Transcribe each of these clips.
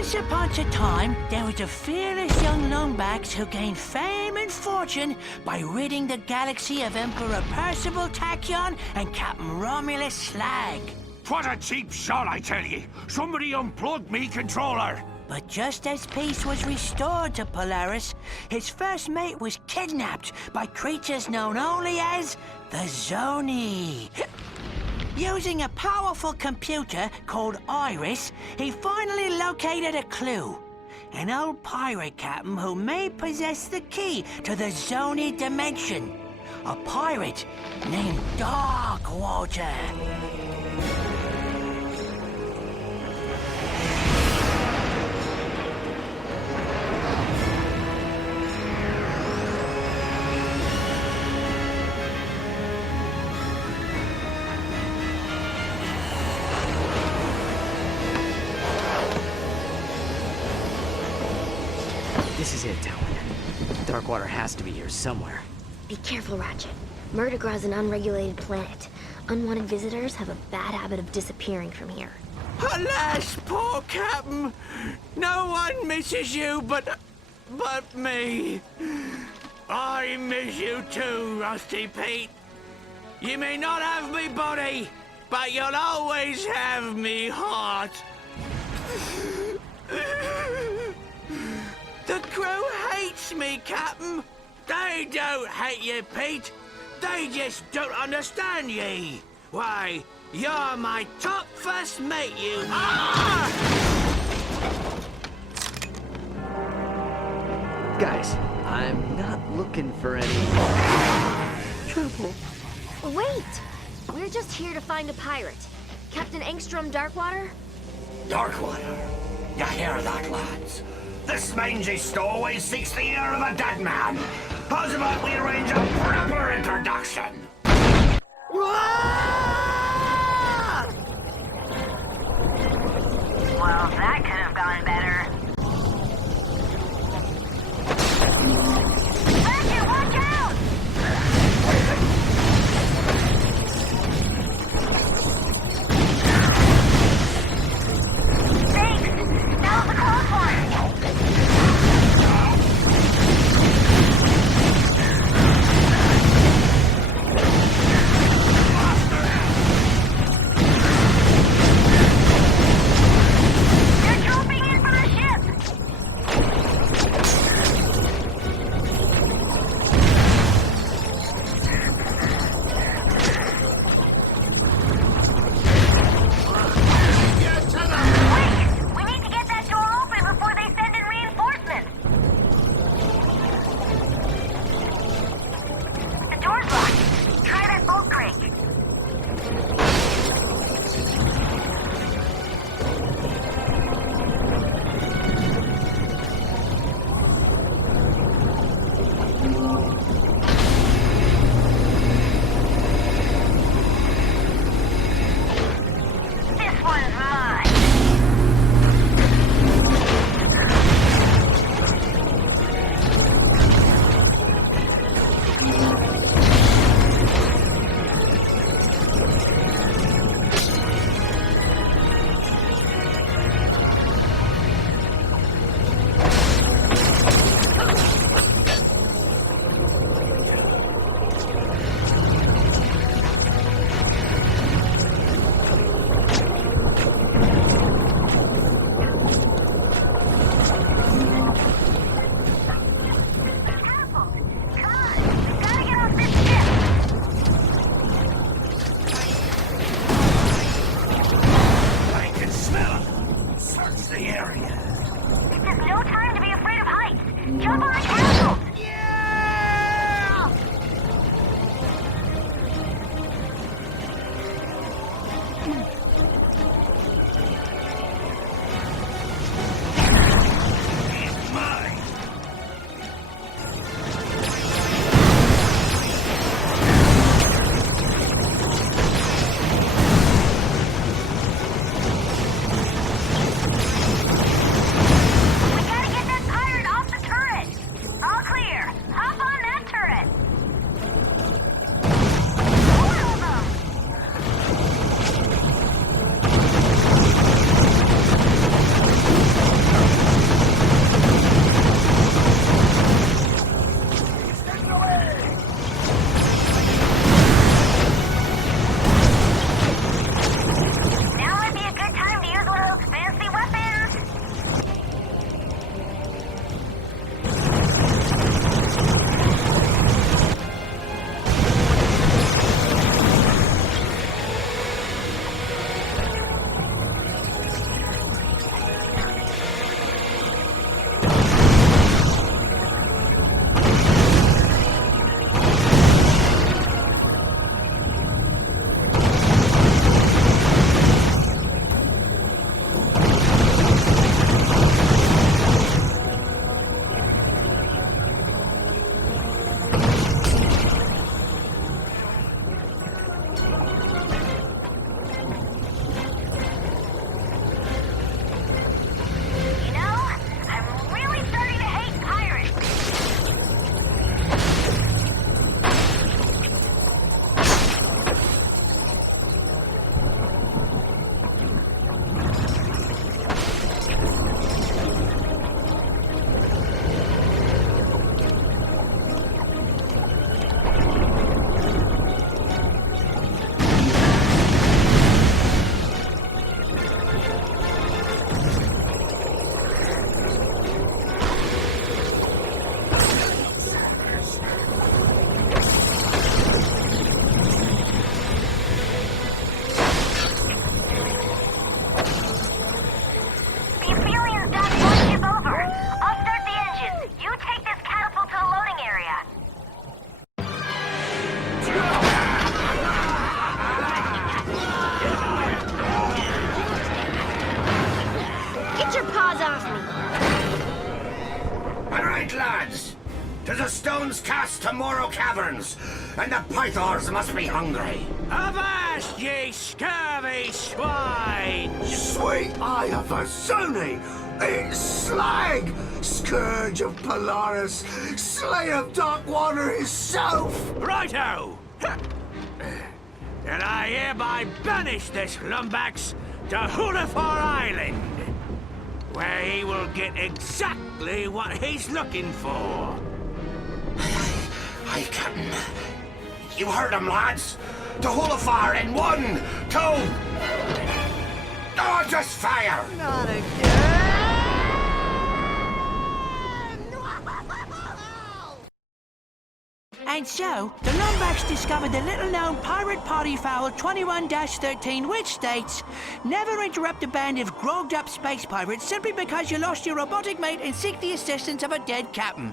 Once upon a time, there was a fearless young lungbags who gained fame and fortune by ridding the galaxy of Emperor Percival Tachyon and Captain Romulus Slag. What a cheap shot, I tell ye! Somebody unplugged me controller! But just as peace was restored to Polaris, his first mate was kidnapped by creatures known only as the Zoni. Using a powerful computer called Iris, he finally located a clue. An old pirate captain who may possess the key to the Zoni dimension. A pirate named Darkwater. This is it, Talon. Darkwater has to be here somewhere. Be careful, Ratchet. Murdergra's an unregulated planet. Unwanted visitors have a bad habit of disappearing from here. Alas, poor Captain! No one misses you but me. I miss you too, Rusty Pete. You may not have me body, but you'll always have me heart. The crew hates me, Captain. They don't hate you, Pete. They just don't understand ye. Why, you're my top first mate, you... Ah! Guys, I'm not looking for any trouble. Wait! We're just here to find a pirate. Captain Engstrom Darkwater? Darkwater. You hear that, lads? This mangy stowaway seeks the ear of a dead man. How's about we arrange a proper introduction? Well, that could have gone better. Ratchet, watch out! Thanks! That was a close one! to Morrow Caverns, and the pythons must be hungry. Avast, ye scurvy swine! Sweet eye of the Zony! It's Slag! Scourge of Polaris, Slayer of Darkwater himself! Righto! And I hereby banish this lumbax to Hoolefar Island, where he will get exactly what he's looking for. Aye, Captain. You heard him, lads. To Hoolefar in 1, 2... Oh, just fire! Not again! And so, the Lombax discovered the little-known pirate party foul 21-13, which states, never interrupt a band of grogged-up space pirates simply because you lost your robotic mate and seek the assistance of a dead captain.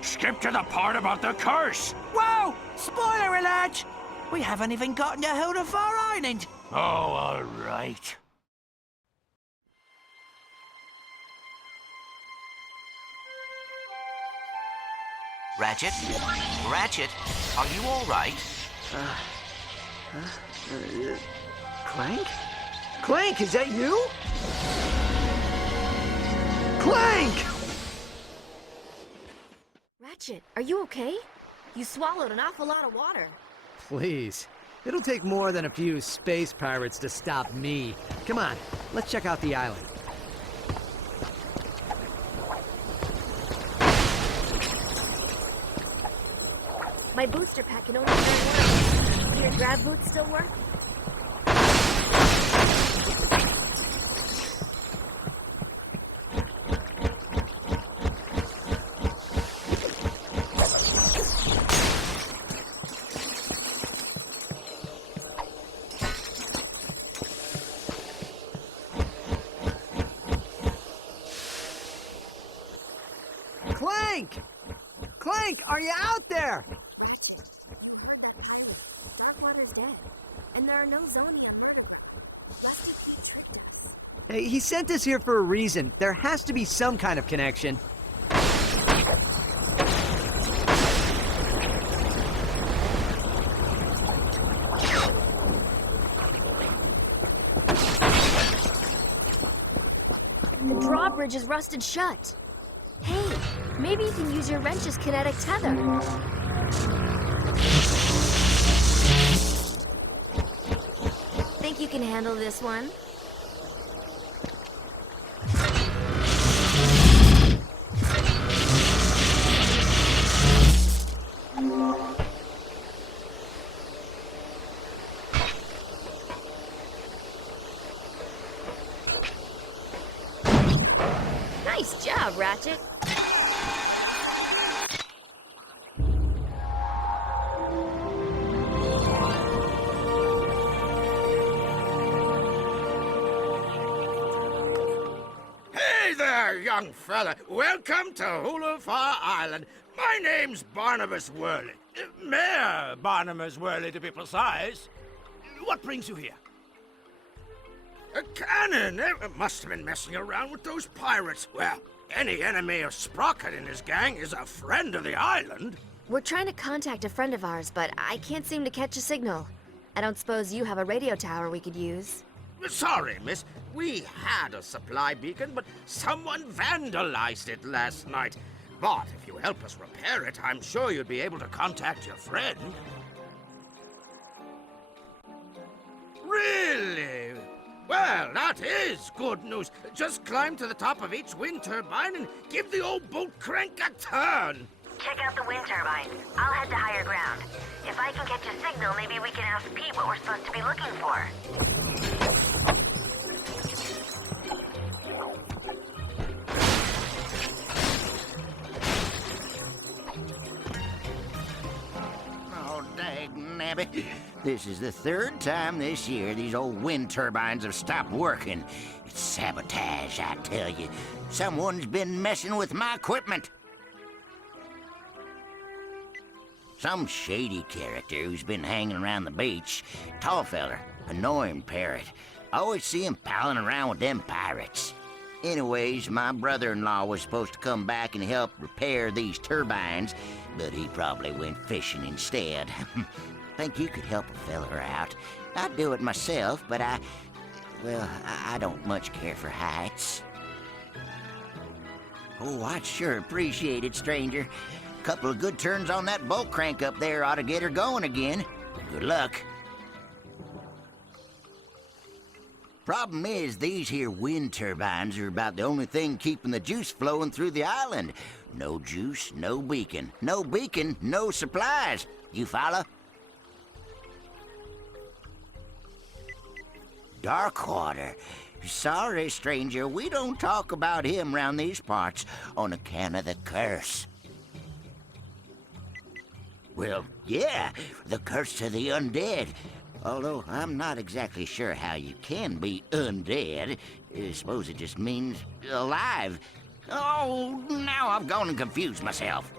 Skip to the part about the curse. Whoa! Spoiler alert! We haven't even gotten to Hoolefar Island. Oh, all right. Ratchet? Ratchet, are you all right? Clank? Clank, is that you? Clank! Ratchet, are you okay? You swallowed an awful lot of water. Please. It'll take more than a few space pirates to stop me. Come on, let's check out the island. My booster pack can only carry one. Do your grab boots still work? Clank! Clank, are you out there? Darkwater's dead, and there are no Zony and Murder. Rusted Feet tricked us. Hey, he sent us here for a reason. There has to be some kind of connection. The drawbridge is rusted shut. Hey, maybe you can use your wrench's kinetic tether. Think you can handle this one? Nice job, Ratchet. Hey there, young fella. Welcome to Hoolefar Island. My name's Barnabas Worley. Mayor Barnabas Worley, to be precise. What brings you here? A cannon! It must have been messing around with those pirates. Well, any enemy of Sprocket and his gang is a friend of the island. We're trying to contact a friend of ours, but I can't seem to catch a signal. I don't suppose you have a radio tower we could use. Sorry, miss. We had a supply beacon, but someone vandalized it last night. But if you help us repair it, I'm sure you'd be able to contact your friend. Really? Well, that is good news. Just climb to the top of each wind turbine and give the old boat crank a turn. Check out the wind turbines. I'll head to higher ground. If I can catch a signal, maybe we can ask Pete what we're supposed to be looking for. Oh, dang-nabbit. This is the third time this year these old wind turbines have stopped working. It's sabotage, I tell you. Someone's been messing with my equipment. Some shady character who's been hanging around the beach. Tall feller, annoying parrot. I always see him palling around with them pirates. Anyways, my brother-in-law was supposed to come back and help repair these turbines, but he probably went fishing instead. Think you could help a feller out? I'd do it myself, but I don't much care for heights. Oh, I'd sure appreciate it, stranger. A couple of good turns on that bolt crank up there ought to get her going again. Good luck. Problem is, these here wind turbines are about the only thing keeping the juice flowing through the island. No juice, no beacon. No beacon, no supplies. You follow? Darkwater. Sorry, stranger, we don't talk about him round these parts on account of the curse. Well, yeah, the curse of the undead. Although I'm not exactly sure how you can be undead. I suppose it just means alive. Oh, now I've gone and confused myself.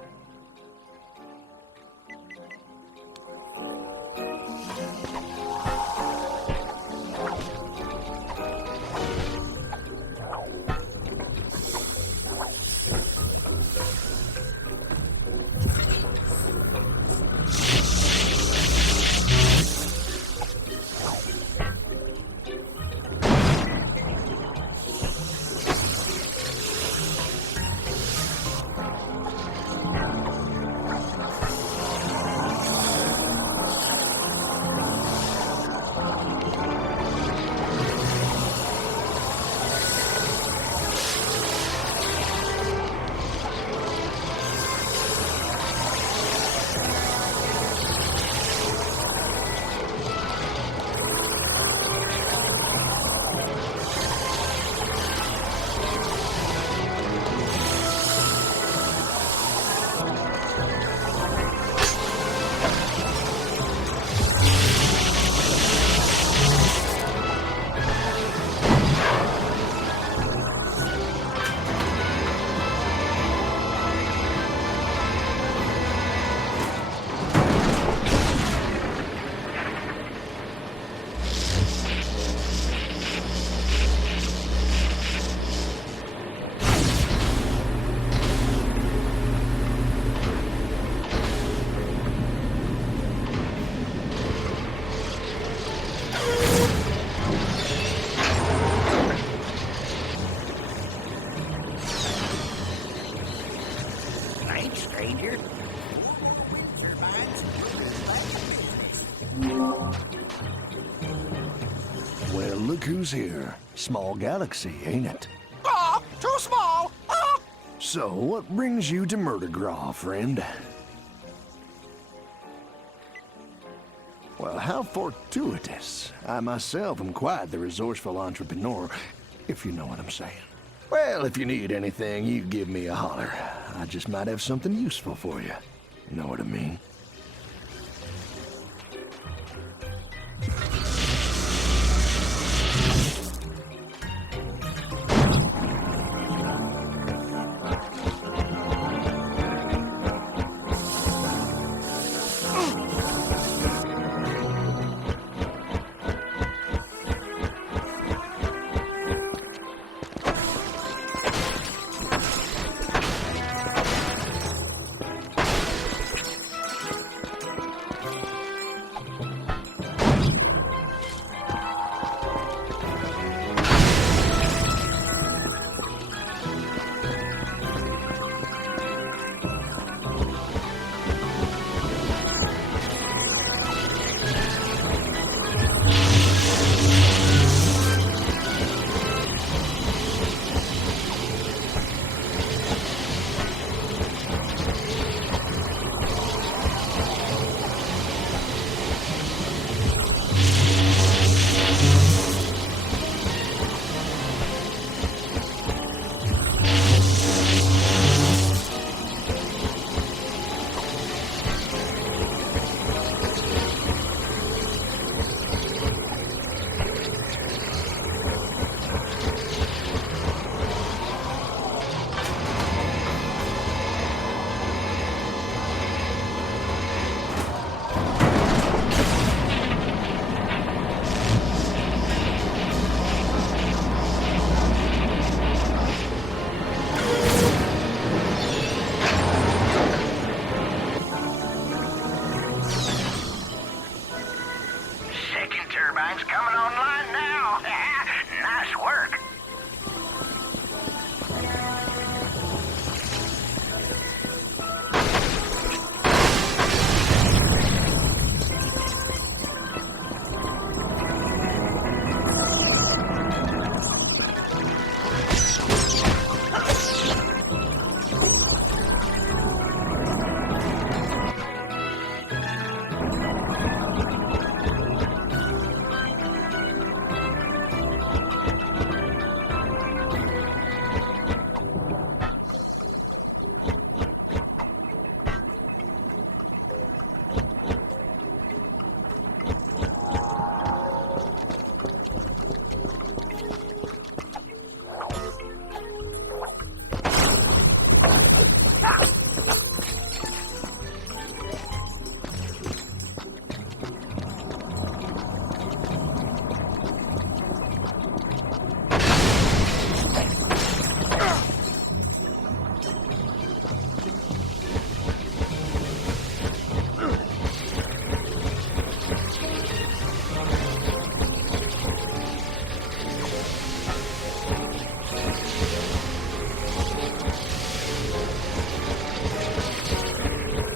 Stranger. Well, look who's here. Small galaxy, ain't it? Ah, too small. Ah. So, what brings you to Murdergraw, friend? Well, how fortuitous. I myself am quite the resourceful entrepreneur, if you know what I'm saying. Well, if you need anything, you give me a holler. I just might have something useful for you. Know what I mean? turbines coming online now. Nice work.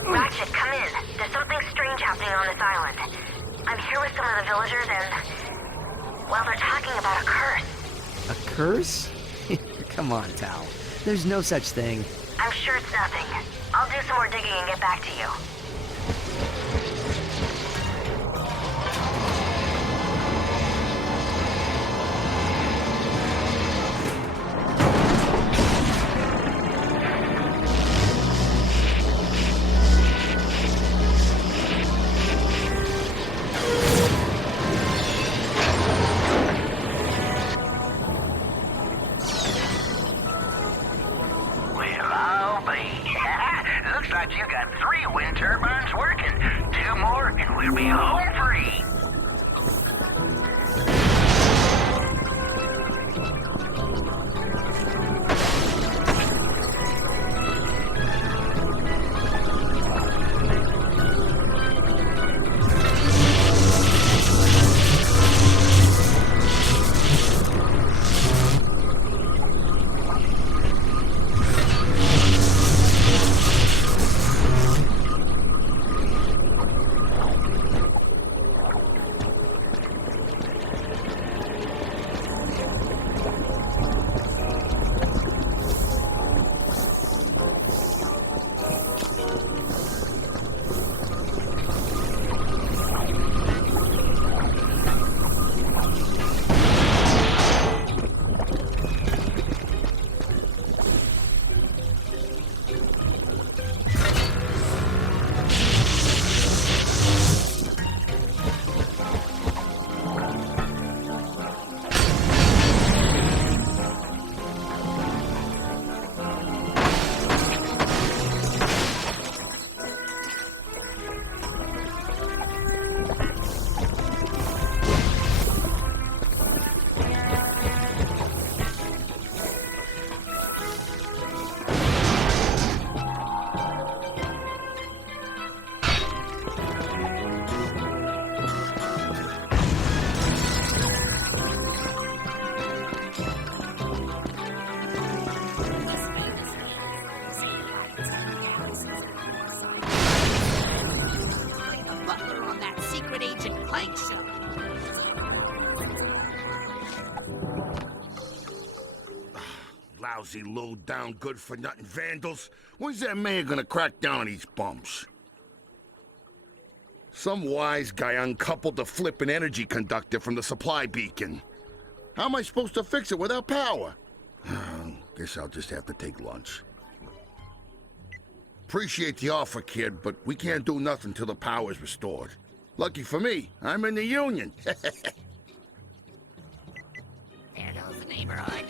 Ratchet, come in. There's something strange happening on this island. I'm here with some of the villagers and... well, they're talking about a curse. A curse? Come on, Tal. There's no such thing. I'm sure it's nothing. I'll do some more digging and get back to you. Well, I'll be. Looks like you got 3 wind turbines working. 2 more and we'll be home free. Lousy, low-down, good-for-nothing vandals. When's that mayor gonna crack down on these bums? Some wise guy uncoupled the flippin' energy conductor from the supply beacon. How am I supposed to fix it without power? Guess I'll just have to take lunch. Appreciate the offer, kid, but we can't do nothing till the power's restored. Lucky for me, I'm in the union. There goes the neighborhood.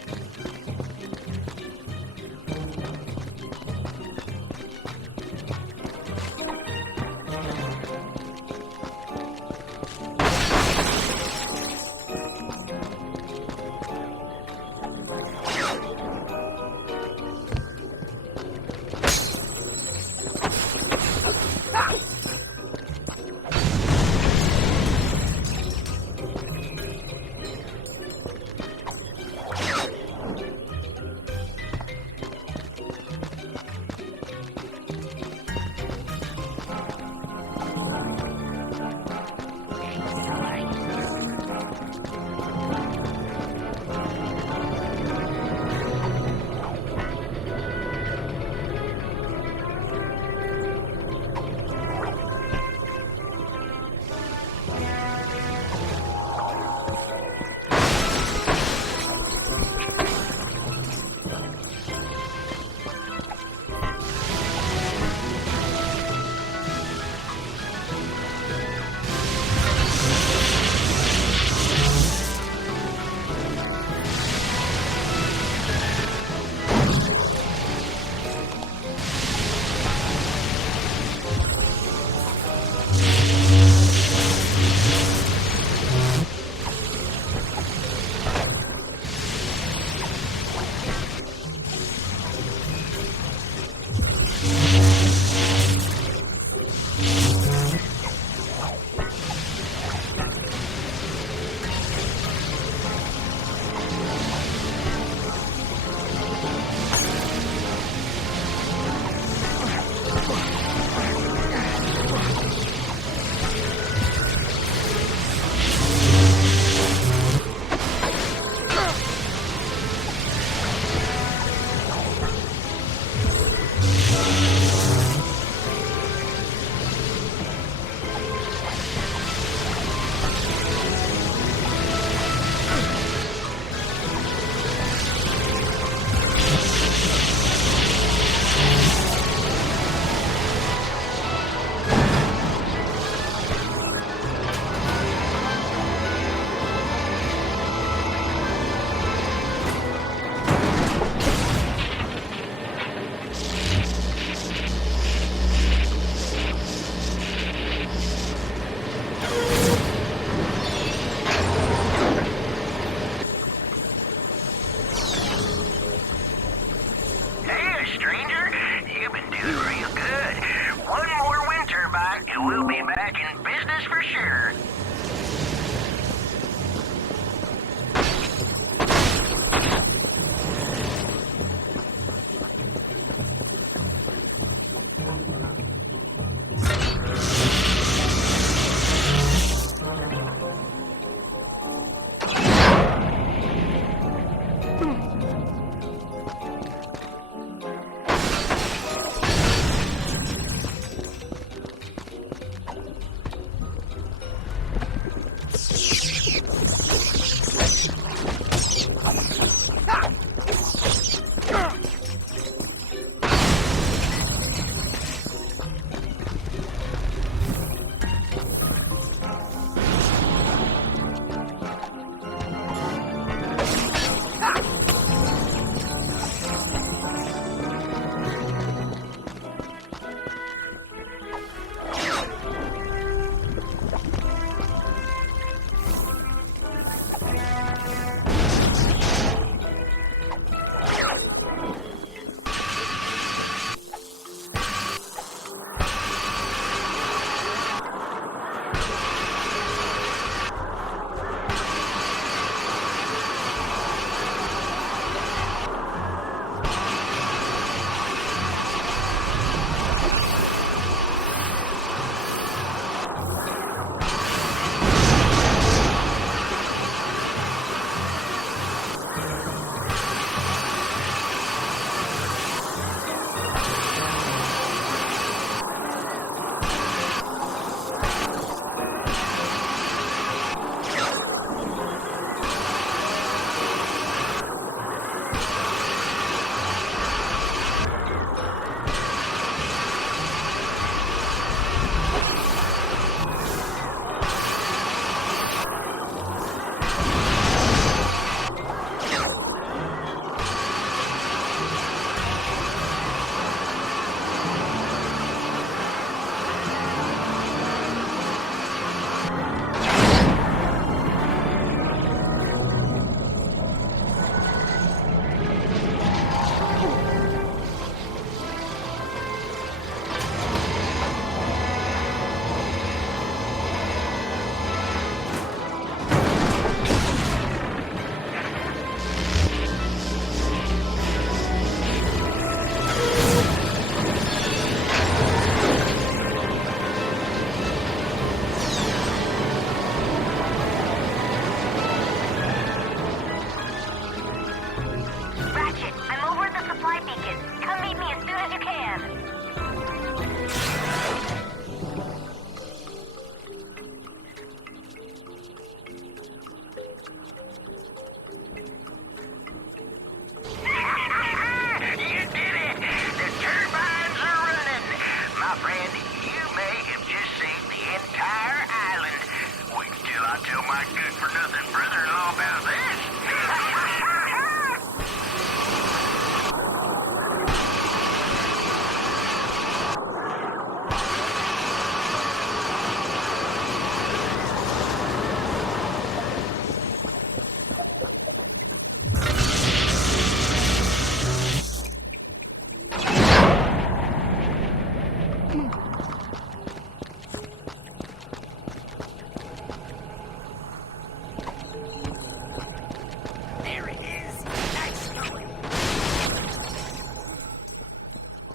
There he is. Nice going.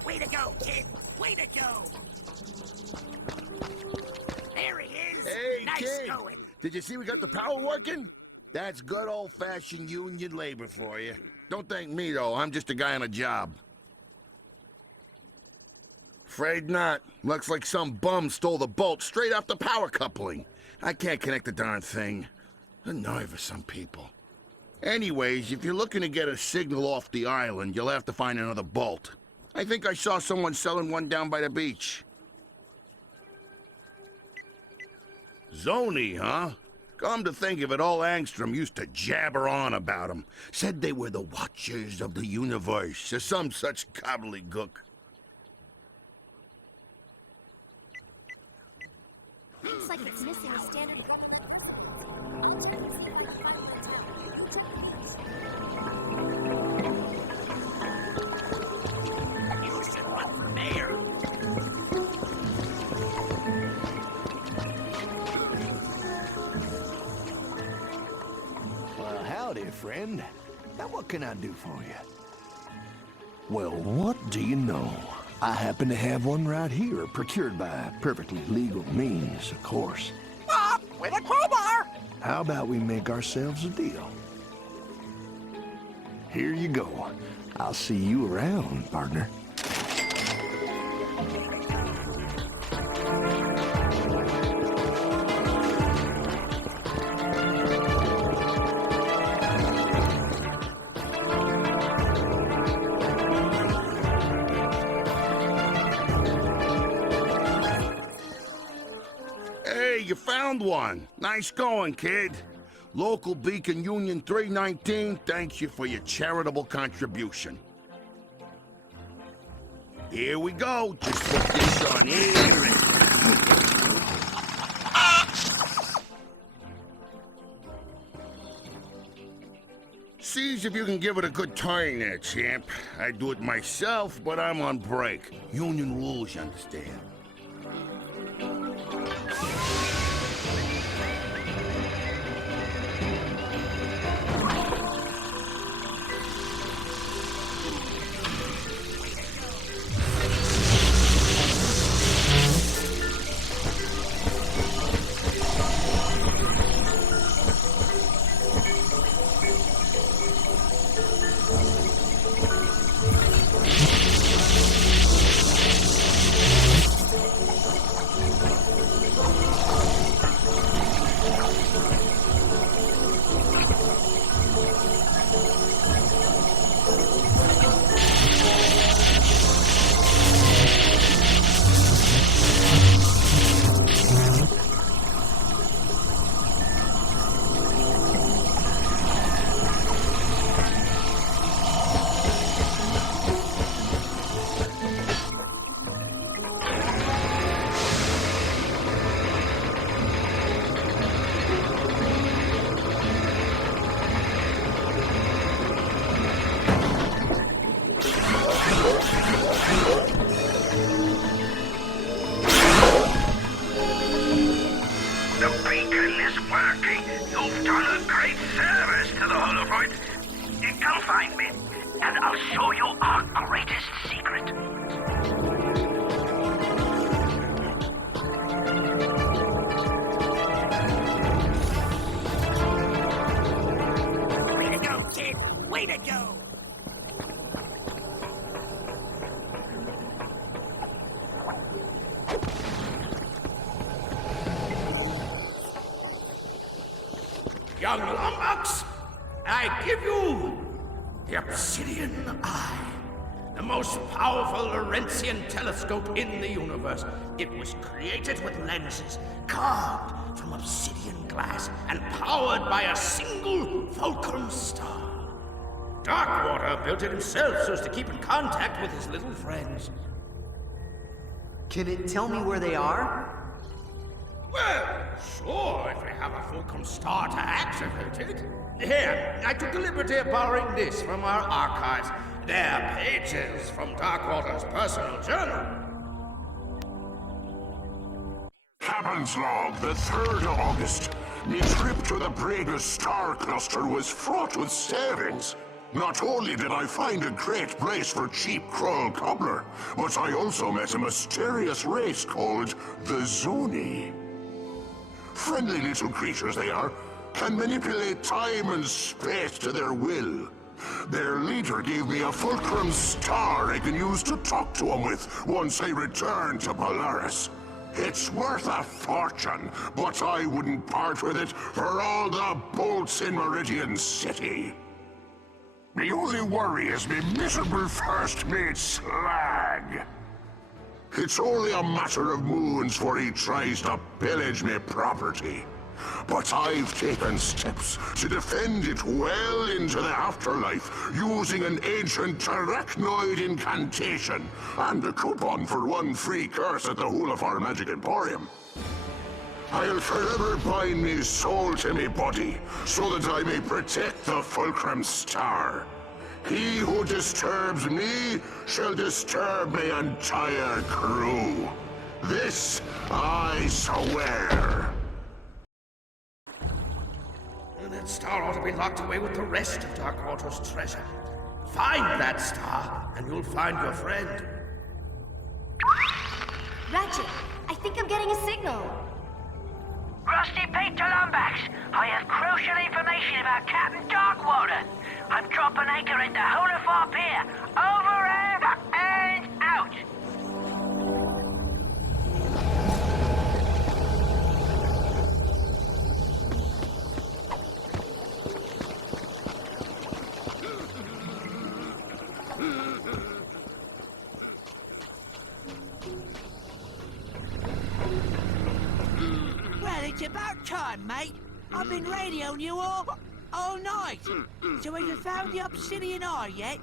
Way to go, kid. Way to go. There he is. Hey, nice kid. going. Did you see we got the power working? That's good old-fashioned union labor for you. Don't thank me, though. I'm just a guy on a job. Afraid not. Looks like some bum stole the bolt straight off the power coupling. I can't connect the darn thing. The nerve of some people. Anyways, if you're looking to get a signal off the island, you'll have to find another bolt. I think I saw someone selling one down by the beach. Zoni, huh? Come to think of it, all Angstrom used to jabber on about them. Said they were the Watchers of the Universe, or some such gobbledygook. Looks like it's missing a standard You should run for mayor. Well, howdy, friend. Now, what can I do for you? Well, what do you know? I happen to have one right here, procured by perfectly legal means, of course. With a crowbar. How about we make ourselves a deal? Here you go. I'll see you around, partner. Hey, you found one. Nice going, kid. Local Beacon Union 319 thanks you for your charitable contribution. Here we go. Just put this on here and... Sees if you can give it a good turn there, champ. I'd do it myself, but I'm on break. Union rules, you understand. The beacon is working. You've done a great service to the Hoolefar. Come find me, and I'll show you our greatest secret. Way to go, kid. Way to go. Young lummox, I give you the Obsidian Eye, the most powerful Laurentian telescope in the universe. It was created with lenses carved from obsidian glass and powered by a single fulcrum star. Darkwater built it himself so as to keep in contact with his little friends. Can it tell me where they are? Well, sure, if we have a fulcrum star to activate it. Here, I took the liberty of borrowing this from our archives. They're pages from Darkwater's personal journal. Captain's log, the 3rd of August. My trip to the Bradus star cluster was fraught with savings. Not only did I find a great place for cheap Krull cobbler, but I also met a mysterious race called the Zoni. Friendly little creatures they are, can manipulate time and space to their will. Their leader gave me a fulcrum star I can use to talk to him with once I return to Polaris. It's worth a fortune, but I wouldn't part with it for all the bolts in Meridian City. The only worry is me miserable first mate Slag. It's only a matter of moons before he tries to pillage me property. But I've taken steps to defend it well into the afterlife using an ancient arachnoid incantation and a coupon for one free curse at the Hoolefar Magic Emporium. I'll forever bind me soul to me body so that I may protect the Fulcrum Star. He who disturbs me shall disturb my entire crew. This I swear. That star ought to be locked away with the rest of Darkwater's treasure. Find that star, and you'll find your friend. Ratchet, I think I'm getting a signal. Rusty Pete to Lumbax. I have crucial information about Captain Darkwater. I'm dropping anchor at the Hoolefar Pier. Over and out. Well, it's about time, mate. I've been radioing you all night. So have you found the obsidian ore yet?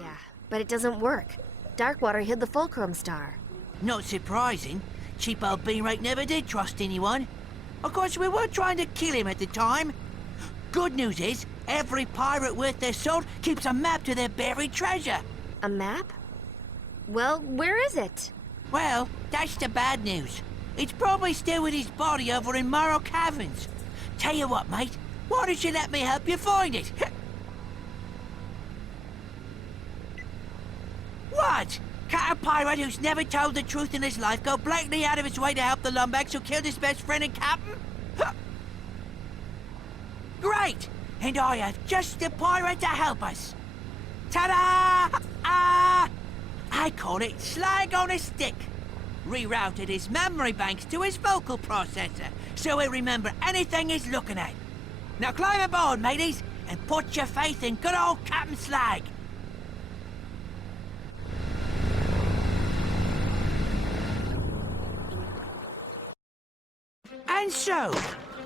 Yeah, but it doesn't work. Darkwater hid the Fulcrum Star. Not surprising. Cheap old Beanrake never did trust anyone. Of course, we were trying to kill him at the time. Good news is, every pirate worth their salt keeps a map to their buried treasure. A map? Well, where is it? Well, that's the bad news. It's probably still with his body over in Morrow Caverns. Tell you what, mate. Why don't you let me help you find it? What? Can't a pirate who's never told the truth in his life go blatantly out of his way to help the Lumbax who killed his best friend and captain? Great! And I have just the pirate to help us. Ta-da! I call it Slag on a Stick. Rerouted his memory banks to his vocal processor, so he'll remember anything he's looking at. Now climb aboard, mateys, and put your faith in good old Captain Slag. And so,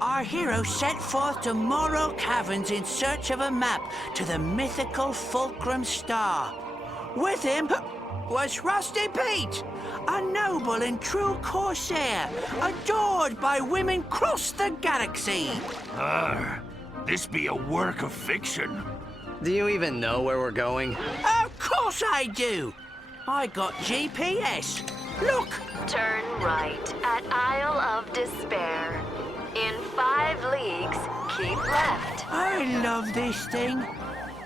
our hero set forth to Morrow Caverns in search of a map to the mythical Fulcrum Star. With him was Rusty Pete, a noble and true corsair, adored by women across the galaxy. This be a work of fiction. Do you even know where we're going? Of course I do. I got GPS. Look. Turn right at Isle of Despair. In 5 leagues, keep left. I love this thing.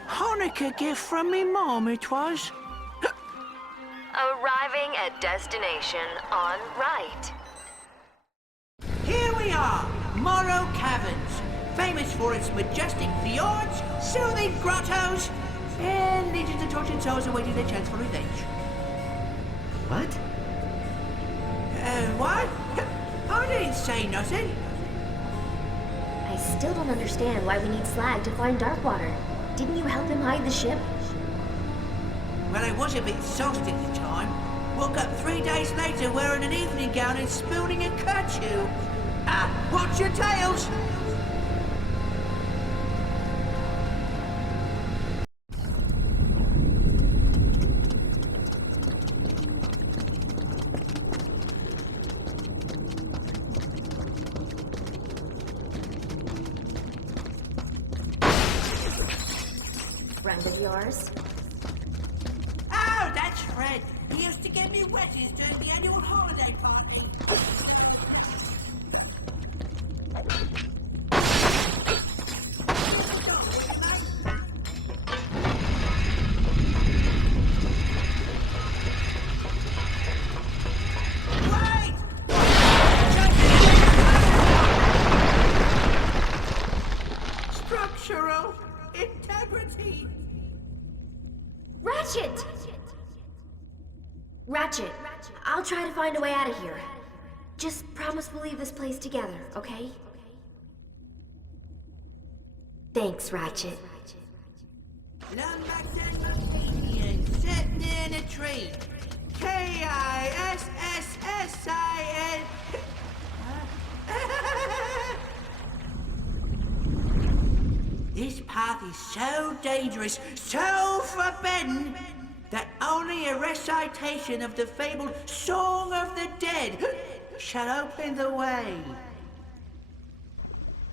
Hanukkah gift from me mom it was. Arriving at destination on right. Here we are, Morrow Caverns, famous for its majestic fjords, soothing grottos, and legions of tortured souls awaiting their chance for revenge. What? What? I didn't say nothing. I still don't understand why we need Slag to find Darkwater. Didn't you help him hide the ship? Well, I was a bit sauced at the time. Woke up 3 days later wearing an evening gown and spooning a kerchief. Watch your tails! Friend of yours? Oh, that's Fred. He used to give me wedges during the annual holiday party. structural integrity. Ratchet! Ratchet, I'll try to find a way out of here. Just promise we'll leave this place together, okay? Thanks, Ratchet. Lumbax and Montanians sitting in a tree. K-I-S-S-S-I-N. This path is so dangerous, so forbidden, that only a recitation of the fabled Song of the Dead shall open the way.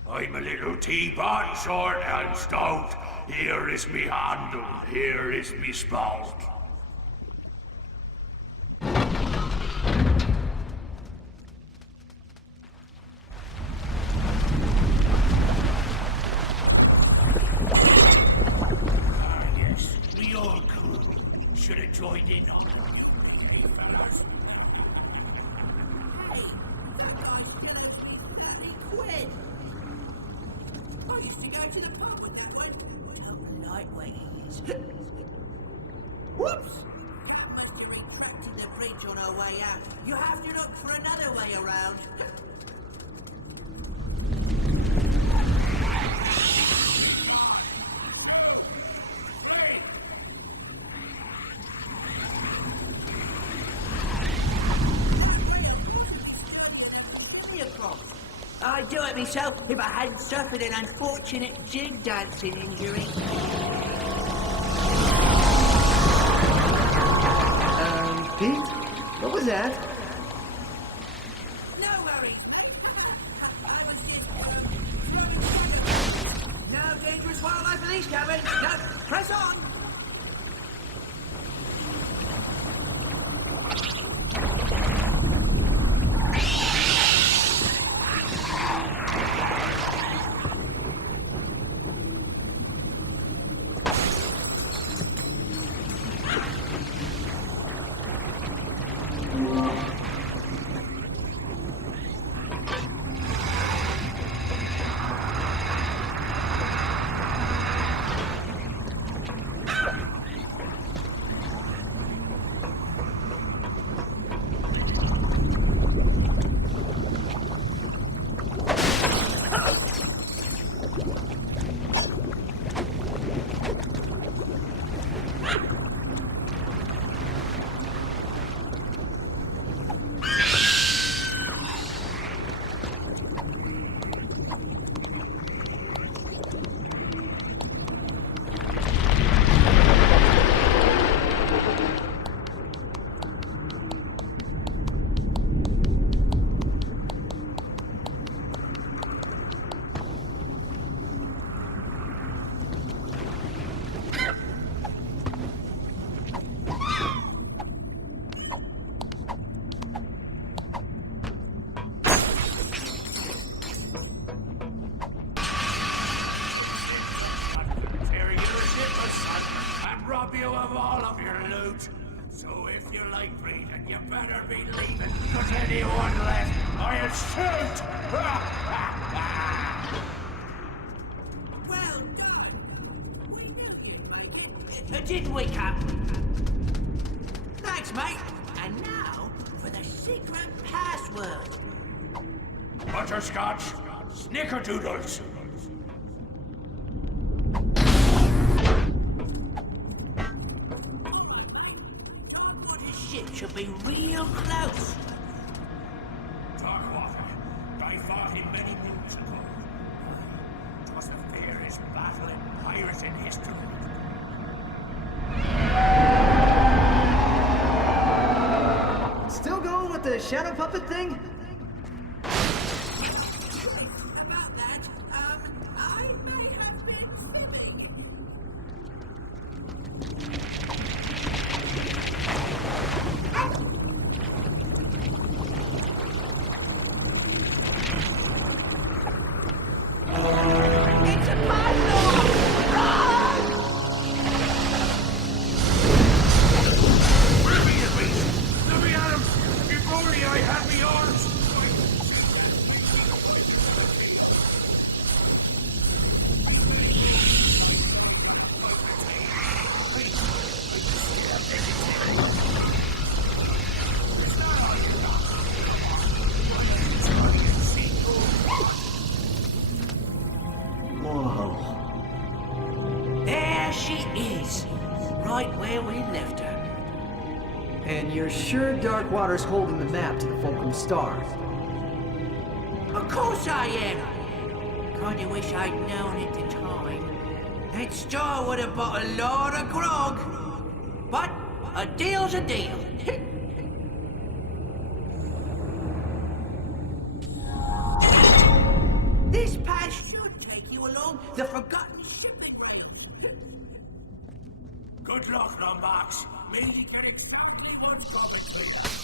I'm a little teapot, short and stout. Here is me handle, here is me spout. Ah, yes, we all crew should have joined in on it. Quid. I used to go to the pub with that one. Tell the lightweight he is. Whoops! Must have retracted the bridge on our way out. You have to look for another way around. I'd do it myself if I hadn't suffered an unfortunate jig dancing injury. Pete? What was that? No worries. I was just no dangerous wildlife police coming. No, press on. rob you of all of your loot. So if you like breathing, you better be leaving, because anyone left, I'll shoot! Well done. Didn't we, Cap? Thanks, mate. And now for the secret password. Butterscotch, snickerdoodles. Ship should be real close. Darkwater. I fought him many moons ago. It was the fiercest battle in pirating history. Still going with the shadow puppet thing? About that, I may have been fibbing. It's a puzzle! Run! Give me the beast! Let me at him! If only I had me arms! there she is. Right where we left her. And you're sure Darkwater's holding the map to the Fulcrum Star? Of course I am. Kinda wish I'd known at the time. That star would have bought a lot of grog. But a deal's a deal. This path should take you along the forgotten shipping route. Good luck, Lombax. May you get exactly what's coming to you.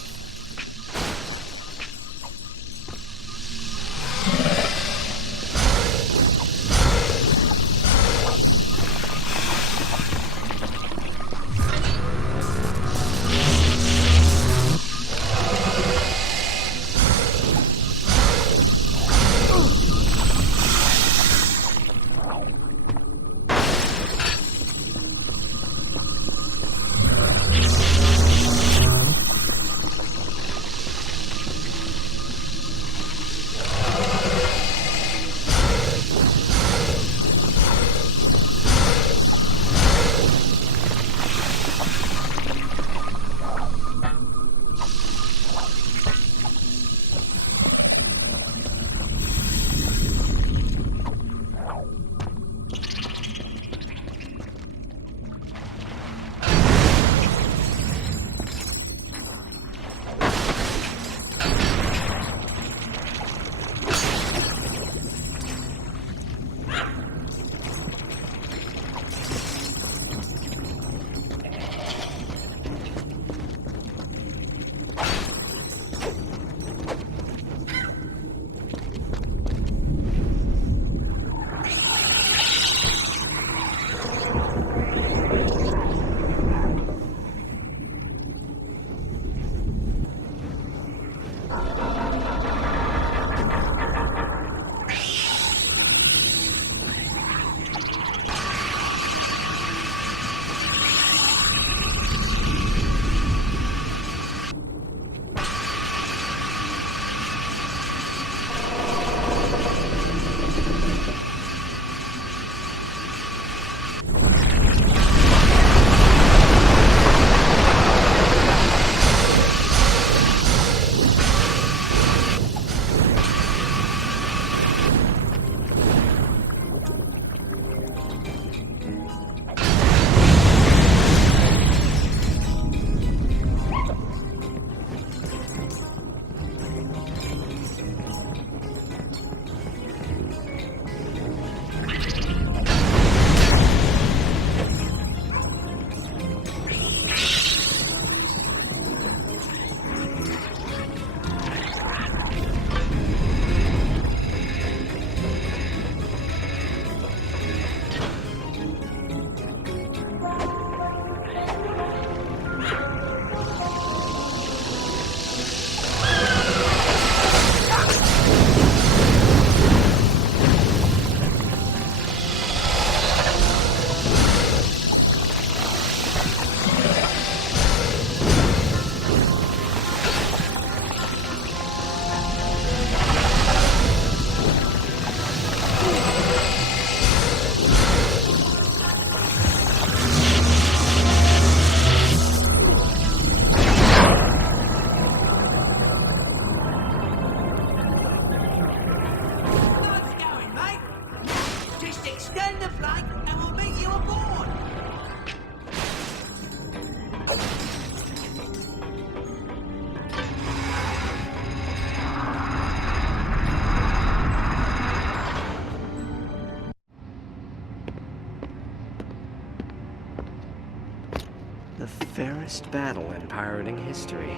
The fairest battle in pirating history.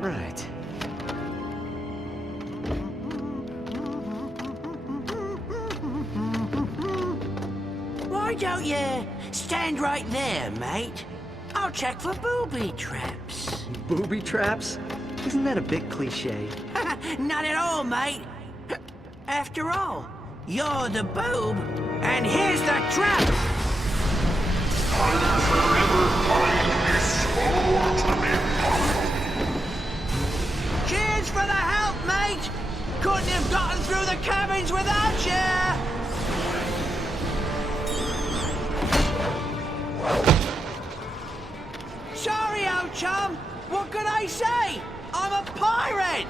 Right. Why don't you stand right there, mate? I'll check for booby traps. Booby traps? Isn't that a bit cliche? Not at all, mate. After all, you're the boob, and here's the trap! I'll forever find this ultimate. Cheers for the help, mate! Couldn't have gotten through the cabins without you! chum. What can I say? I'm a pirate.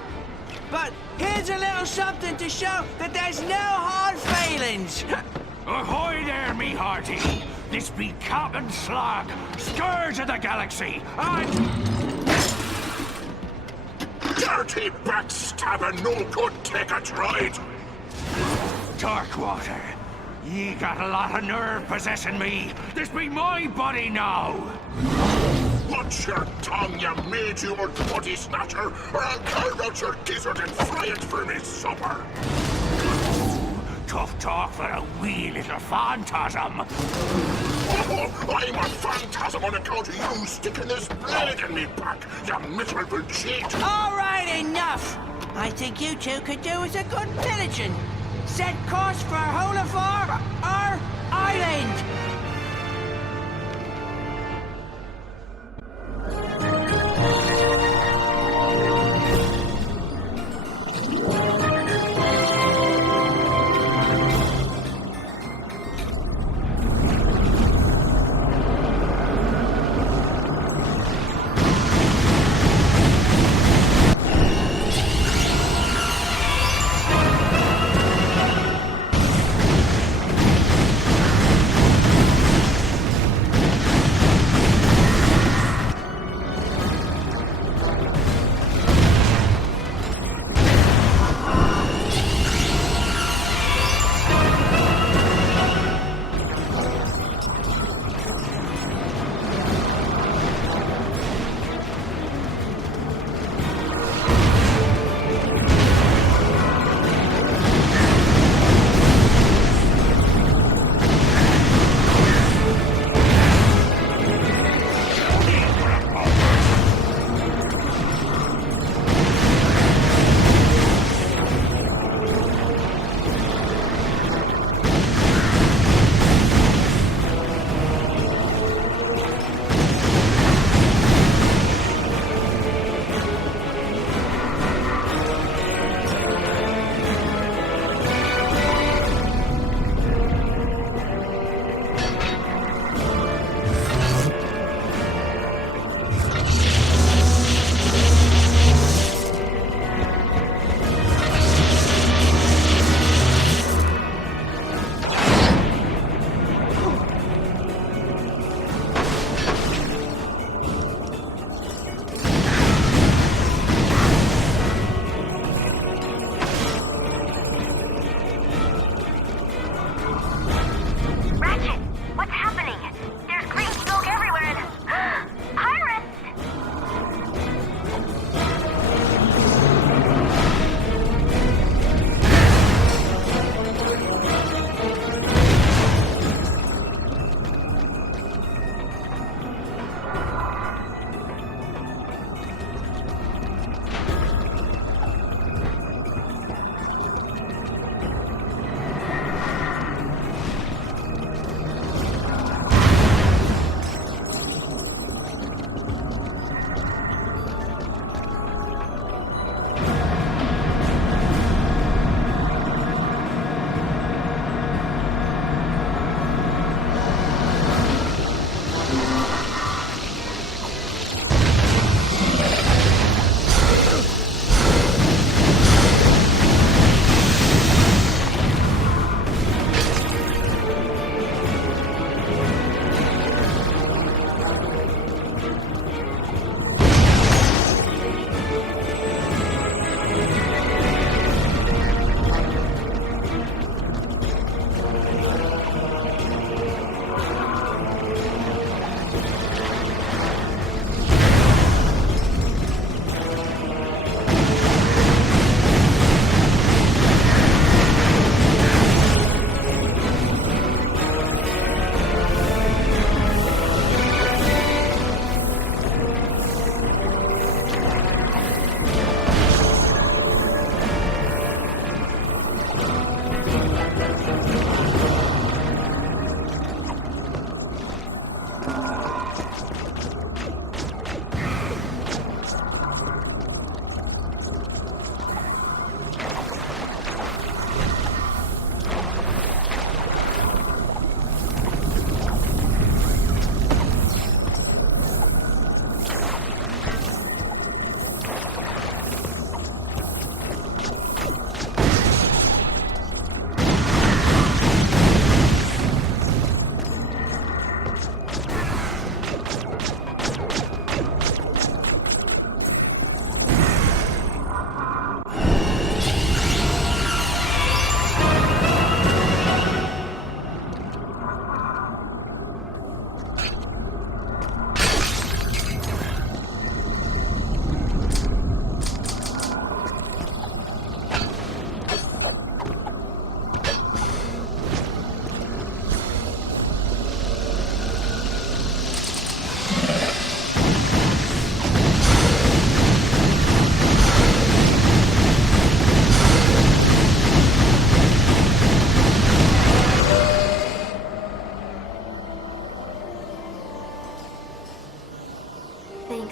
But here's a little something to show that there's no hard feelings. Ahoy there, me hearty! This be Captain Slag, scourge of the galaxy, and... Dirty backstabber, no good take a ride! Darkwater, ye got a lot of nerve possessing me. This be my body now. Watch your tongue, you made-humored body snatcher, or I'll carve out your gizzard and fry it for me supper! Tough talk for a wee little phantasm. Oh, I'm a phantasm on account of you sticking this blade in me back, you miserable cheat! All right, enough. I think you two could do with a good pillaging. Set course for Hoolefar Island.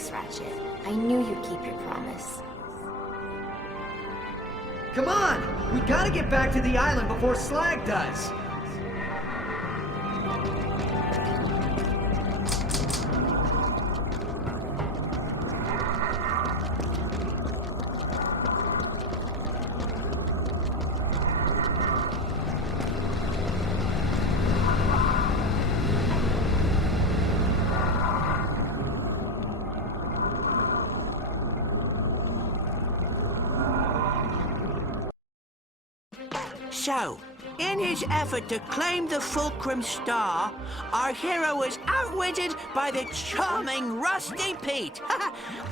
Thanks, Ratchet. I knew you'd keep your promise. Come on! We gotta get back to the island before Slag does! So, in his effort to claim the Fulcrum Star, our hero was outwitted by the charming Rusty Pete,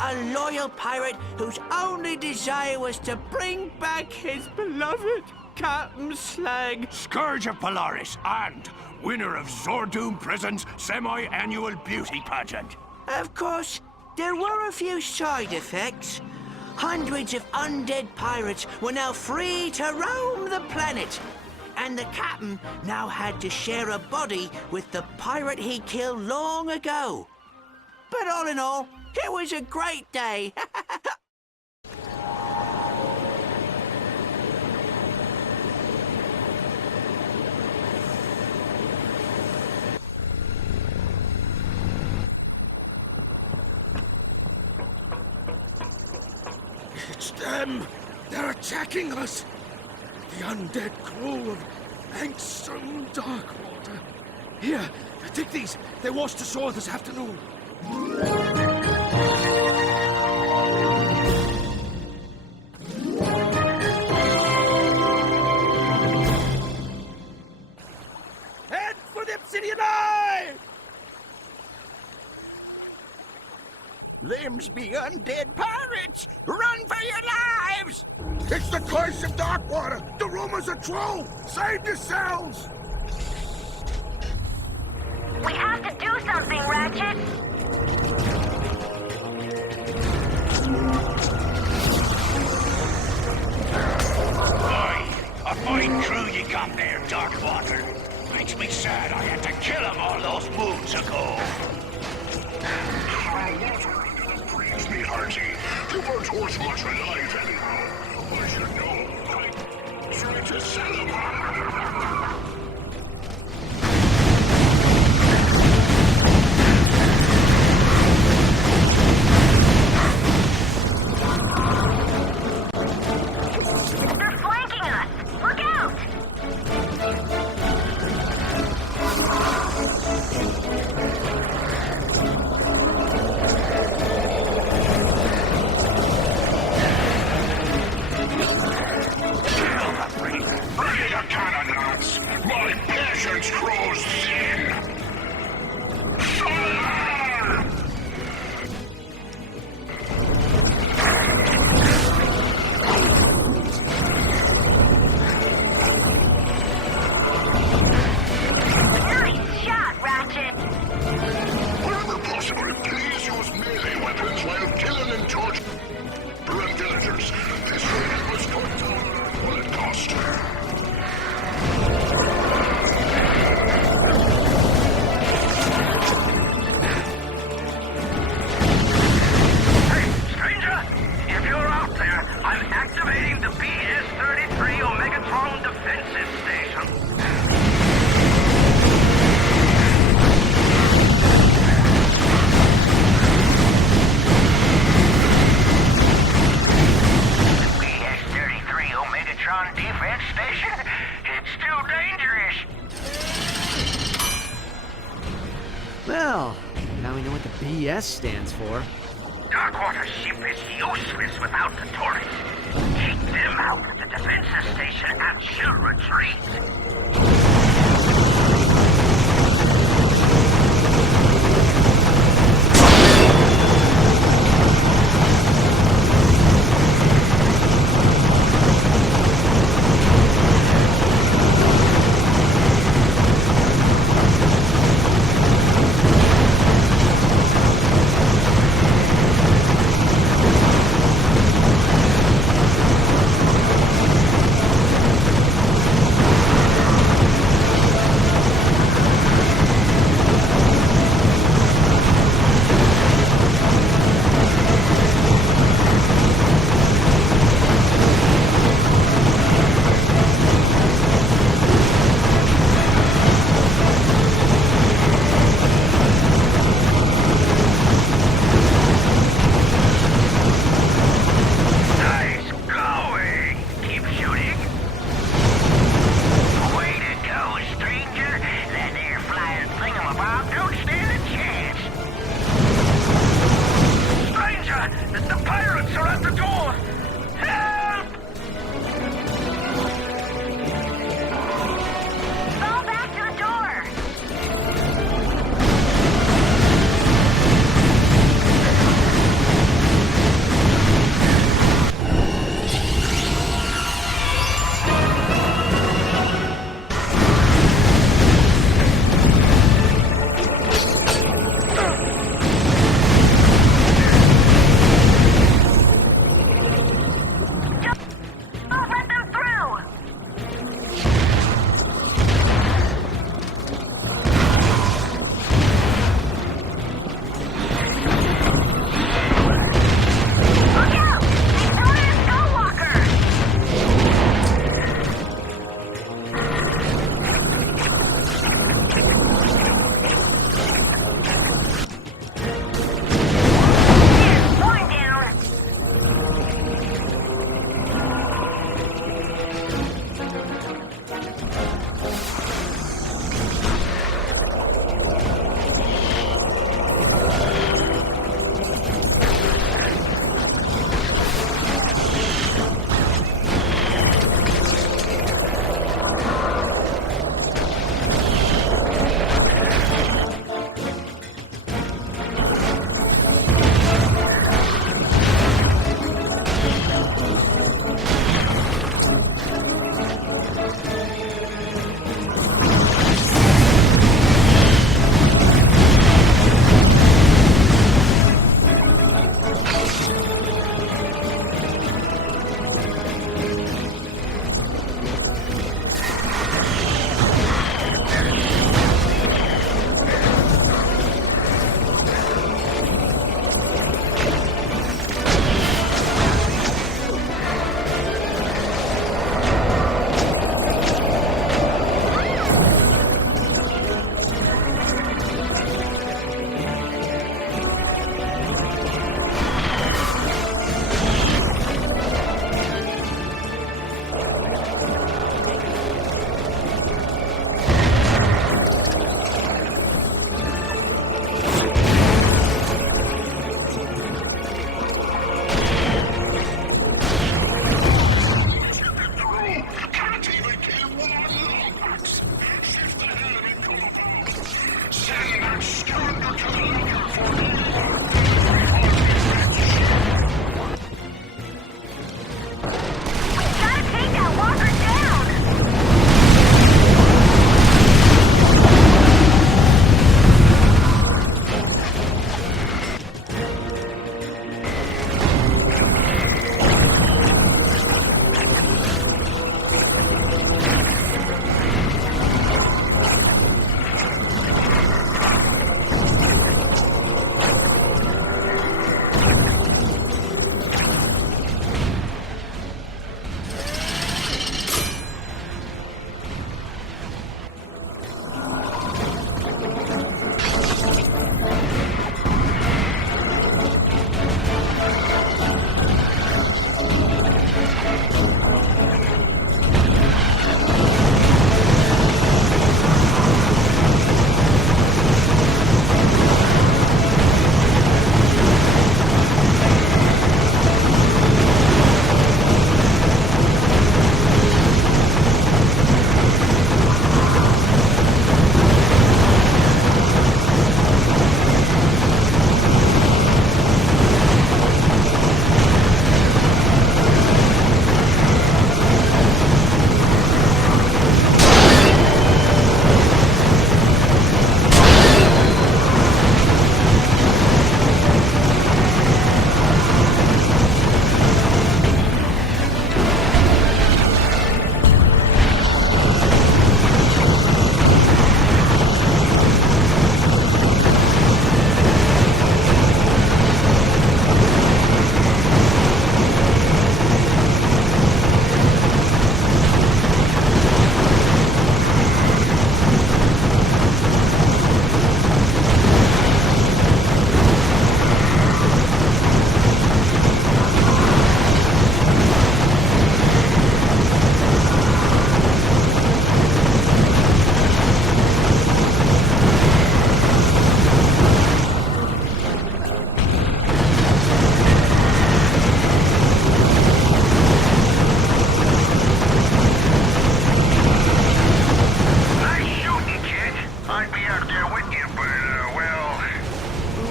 a loyal pirate whose only desire was to bring back his beloved Captain Slag. Scourge of Polaris and winner of Zordoom Prison's semi-annual beauty pageant. Of course, there were a few side effects. Hundreds of undead pirates were now free to roam the planet. And the captain now had to share a body with the pirate he killed long ago. But all in all, it was a great day. It's them! They're attacking us! The undead crew of Angstrom Darkwater. Here, take these. They washed ashore this afternoon. Head for the Obsidian Eye! Them's be undead pirates! Run for your lives! It's the curse of Darkwater! The rumors are true! Save yourselves! We have to do something, Ratchet! A fine crew you got there, Darkwater. Makes me sad I had to kill them all those moons ago. Praise me, Archie. You weren't worth much alive anyhow. I should know. I tried to sell them. They're flanking us! Look out! Bring your cannonades! My patience grows thin! Fire! Nice shot, Ratchet! Wherever possible, please use melee weapons while killing and torturing villagers. This raid was going to will it cost? Hey, stranger! If you're out there, I'm activating the BS-33 Omegatron defensive station. BS-33 Omegatron defense station? It's still dangerous. Well, now we know what the BS stands for. Darkwater's ship is useless without the turret. Keep them out of the defensive station and she'll retreat.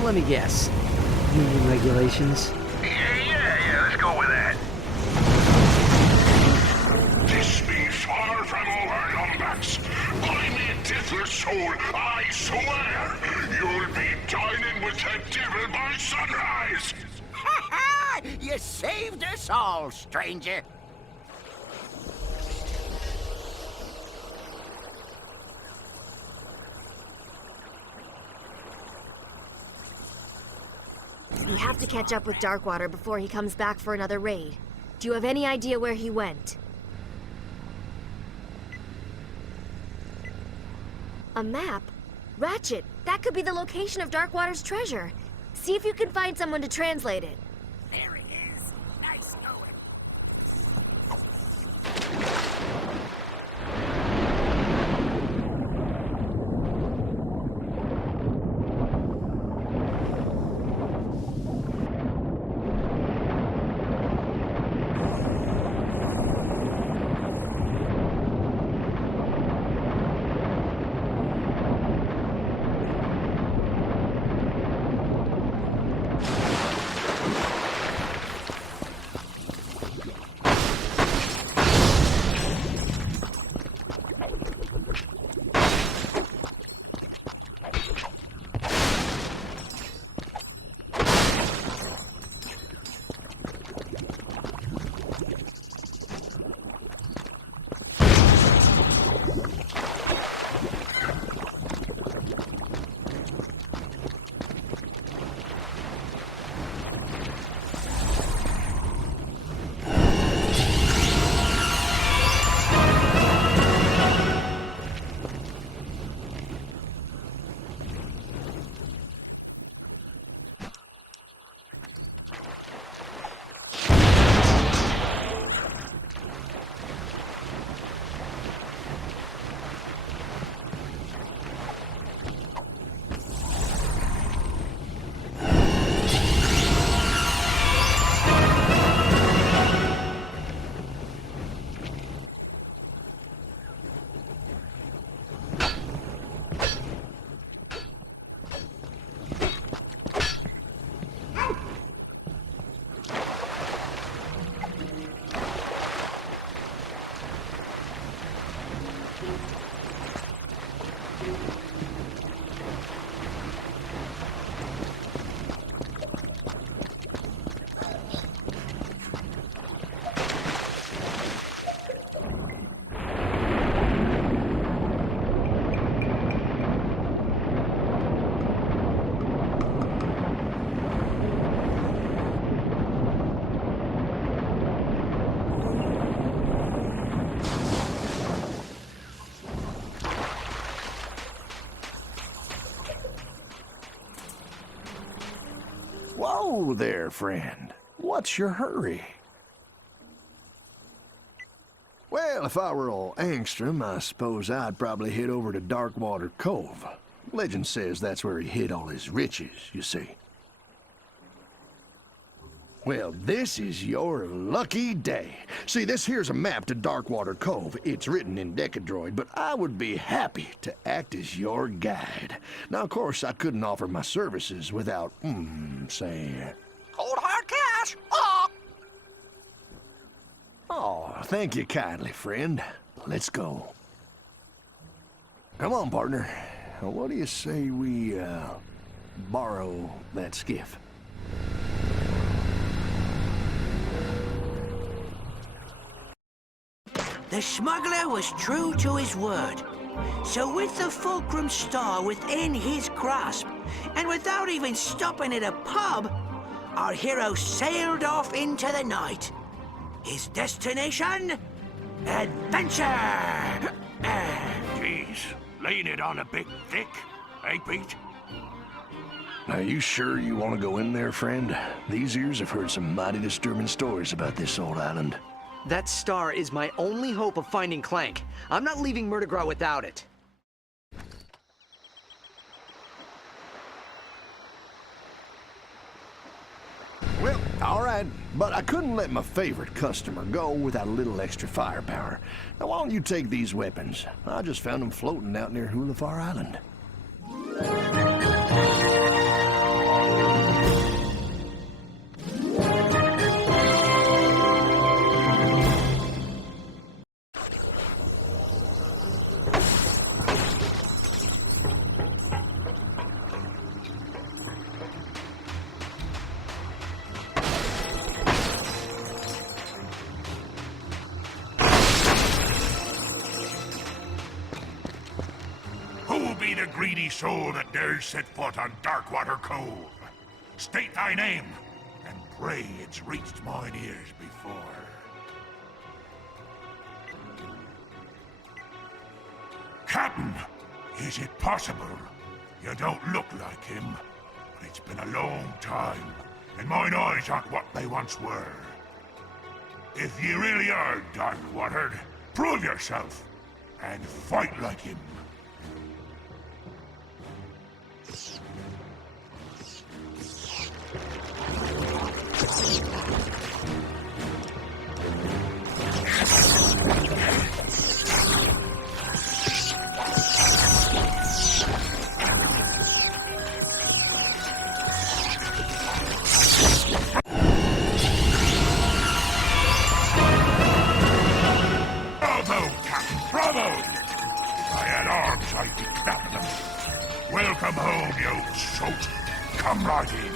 let me guess. Union regulations? Yeah, let's go with that. This be far from over, Lumbax. By me Tithler's soul, I swear, you'll be dining with the devil by sunrise! Ha ha! You saved us all, stranger. We have to catch up with Darkwater before he comes back for another raid. Do you have any idea where he went? A map? Ratchet, that could be the location of Darkwater's treasure. See if you can find someone to translate it. There he is. Nice going. Whoa there, friend. What's your hurry? Well, if I were all angstrom, I suppose I'd probably head over to Darkwater Cove. Legend says that's where he hid all his riches, you see. Well, this is your lucky day. See, this here's a map to Darkwater Cove. It's written in Decadroid, but I would be happy to act as your guide. Now, of course, I couldn't offer my services without, say... Cold hard cash! Oh, thank you kindly, friend. Let's go. Come on, partner. What do you say we, borrow that skiff? The smuggler was true to his word. So with the Fulcrum Star within his grasp, and without even stopping at a pub, our hero sailed off into the night. His destination? Adventure! Jeez, laying it on a bit thick, eh, Pete? Are you sure you want to go in there, friend? These ears have heard some mighty disturbing stories about this old island. That star is my only hope of finding Clank. I'm not leaving Murdergraw without it. Well, all right, but I couldn't let my favorite customer go without a little extra firepower. Now, why don't you take these weapons? I just found them floating out near Hoolefar Island. greedy soul that dares set foot on Darkwater Cove. State thy name, and pray it's reached mine ears before. Captain, is it possible? You don't look like him, but it's been a long time, and mine eyes aren't what they once were. If ye really are dark-watered, prove yourself, and fight like him. Welcome home, you old salt. Come right in.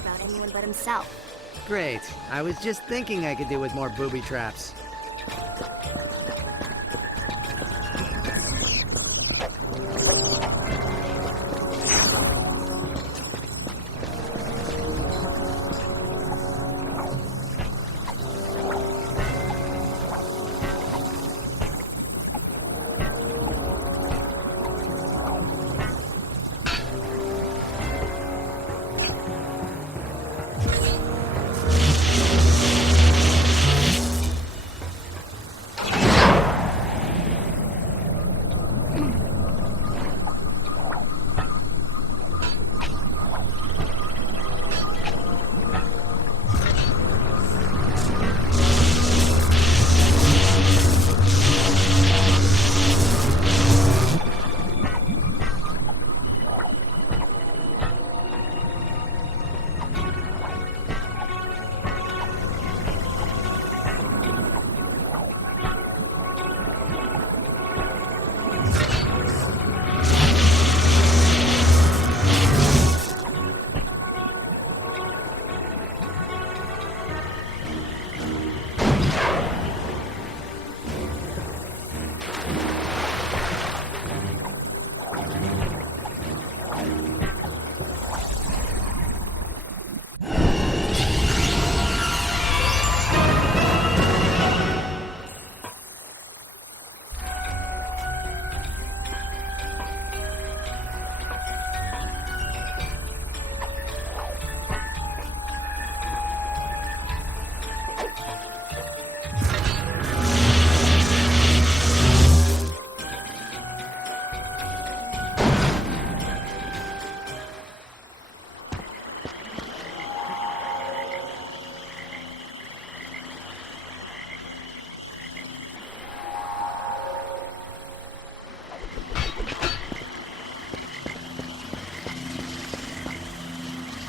About anyone but himself. Great. I was just thinking I could do with more booby traps.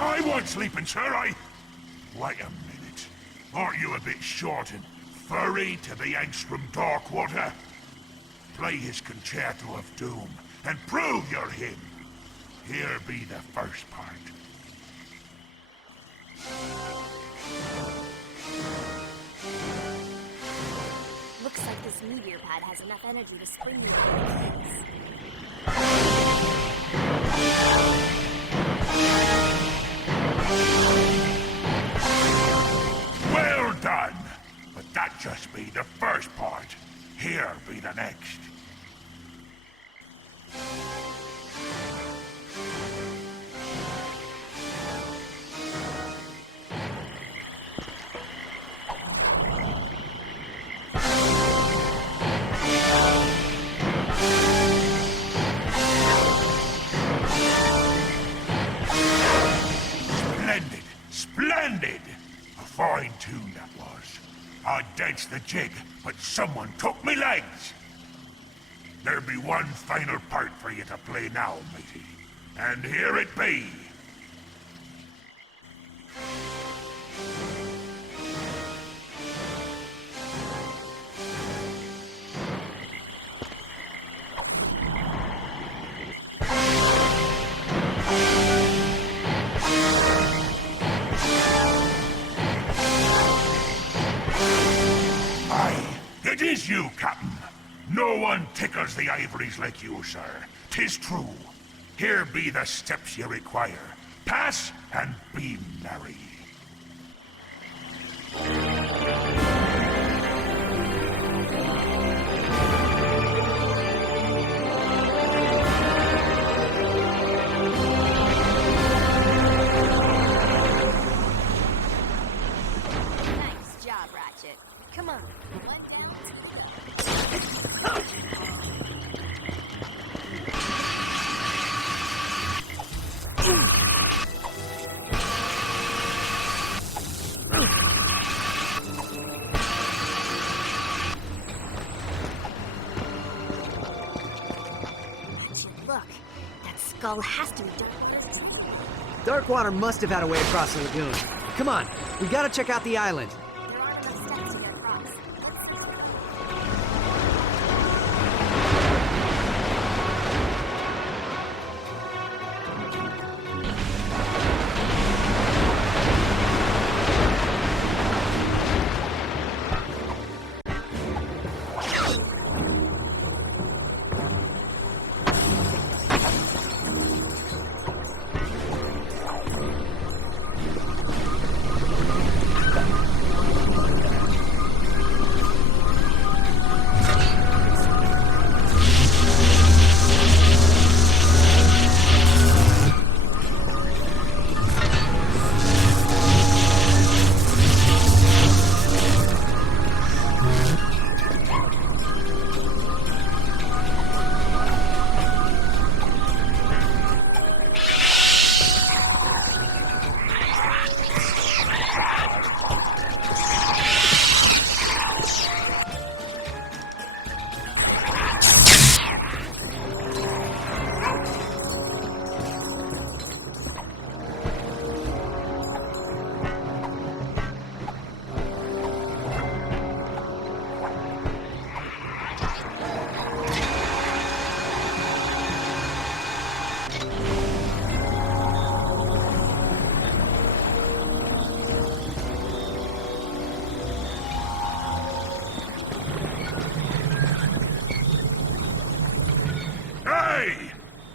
I wasn't sleeping, sir. Wait a minute. Aren't you a bit short and furry to the Yanks from Darkwater? Play his concerto of doom and prove you're him. Here be the first part. Looks like this meteor pad has enough energy to spring you into place. Well done! But that just be the first part. Here be the next. Splendid! A fine tune that was. I danced the jig, but someone took me legs. There be one final part for you to play now, matey. And here it be. It is you, Captain. No one tickles the ivories like you, sir. 'Tis true. Here be the steps you require. Pass and be merry. Nice job, Ratchet. Come on, one down, two to go. Look, that skull has to be Darkwater's. Darkwater must have had a way across the lagoon. Come on, we gotta check out the island. There aren't enough steps to get across.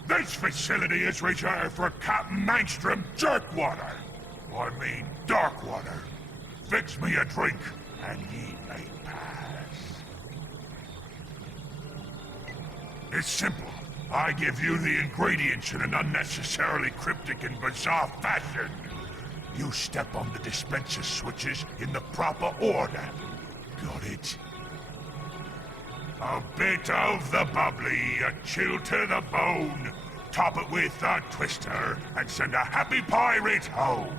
This facility is reserved for Captain Mangstrom Jerkwater. I mean Darkwater. Fix me a drink, and ye may pass. It's simple. I give you the ingredients in an unnecessarily cryptic and bizarre fashion. You step on the dispenser switches in the proper order. Got it? A bit of the bubbly, a chill to the bone. Top it with a twister, and send a happy pirate home.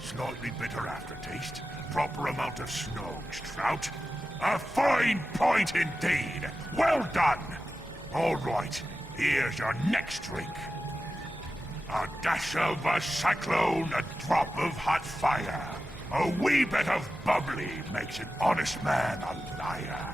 Slightly bitter aftertaste. Proper amount of snows, trout. A fine point indeed. Well done. All right, here's your next drink. A dash of a cyclone, a drop of hot fire. A wee bit of bubbly makes an honest man a liar.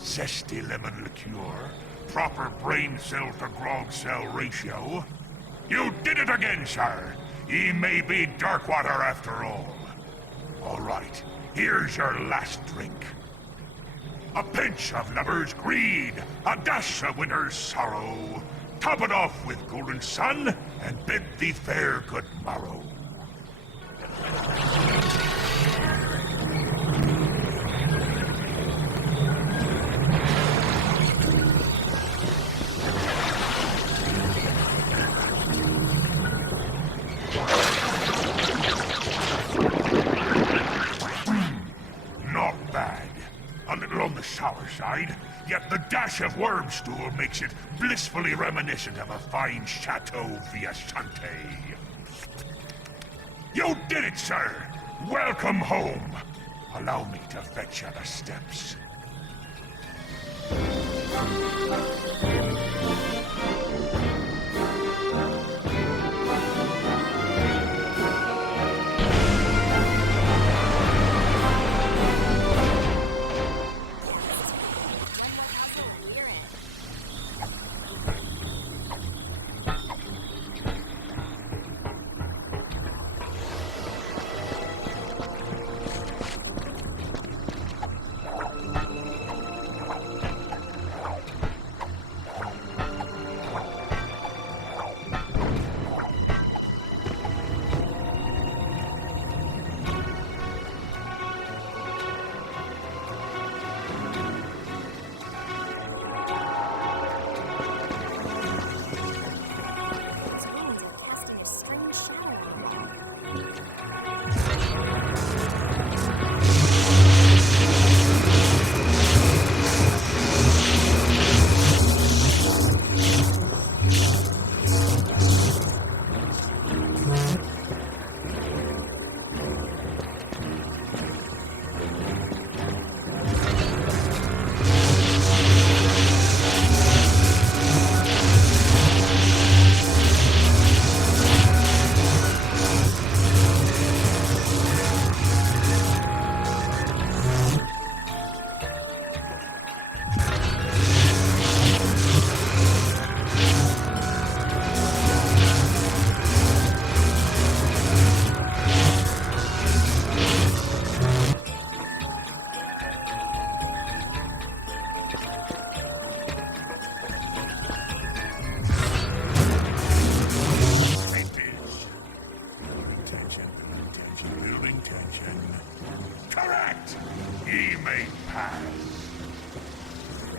Zesty lemon liqueur, proper brain cell to grog cell ratio. You did it again, sir. Ye may be Darkwater after all. All right, here's your last drink. A pinch of lover's greed, a dash of winter's sorrow. Top it off with golden sun, and bid thee fair good morrow. Sour side, yet the dash of worm stool makes it blissfully reminiscent of a fine Chateau Viasante. You did it, sir! Welcome home! Allow me to fetch you the steps.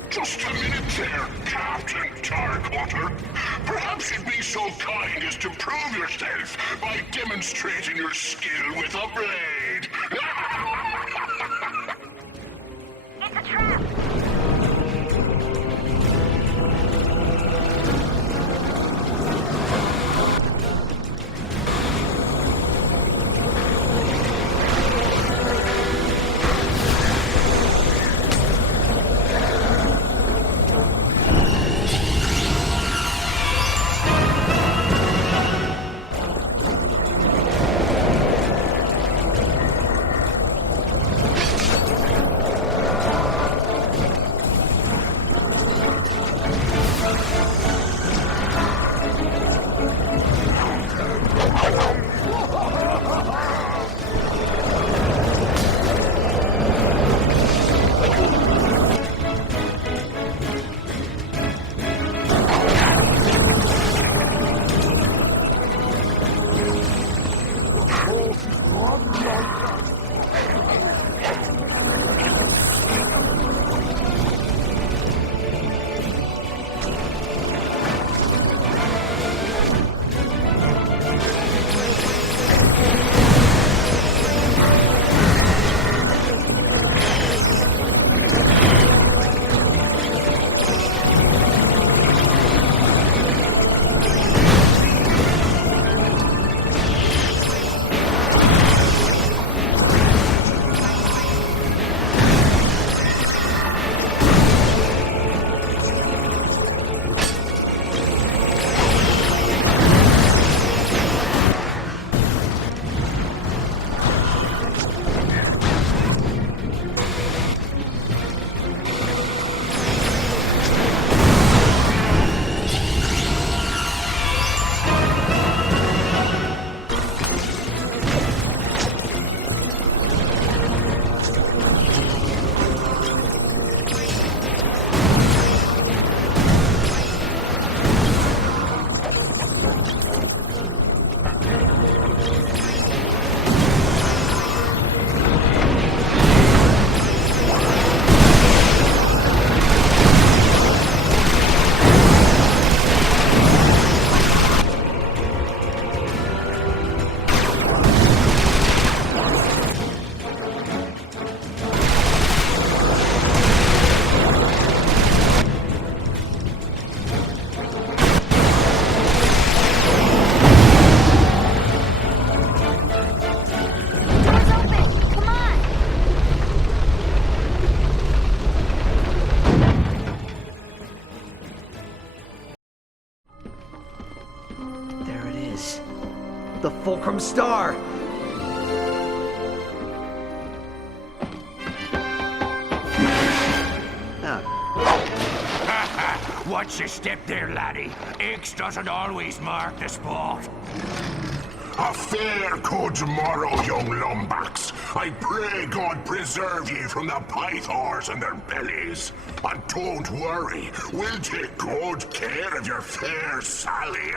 Just a minute there, Captain Darkwater. Perhaps you'd be so kind as to prove yourself by demonstrating your skill with a blade. It's a trap! The Fulcrum Star! Watch your step there, laddie. X doesn't always mark the spot. A fair good morrow, young lumbax. I pray God preserve ye from the pythors and their bellies. And don't worry, we'll take good care of your fair Sally.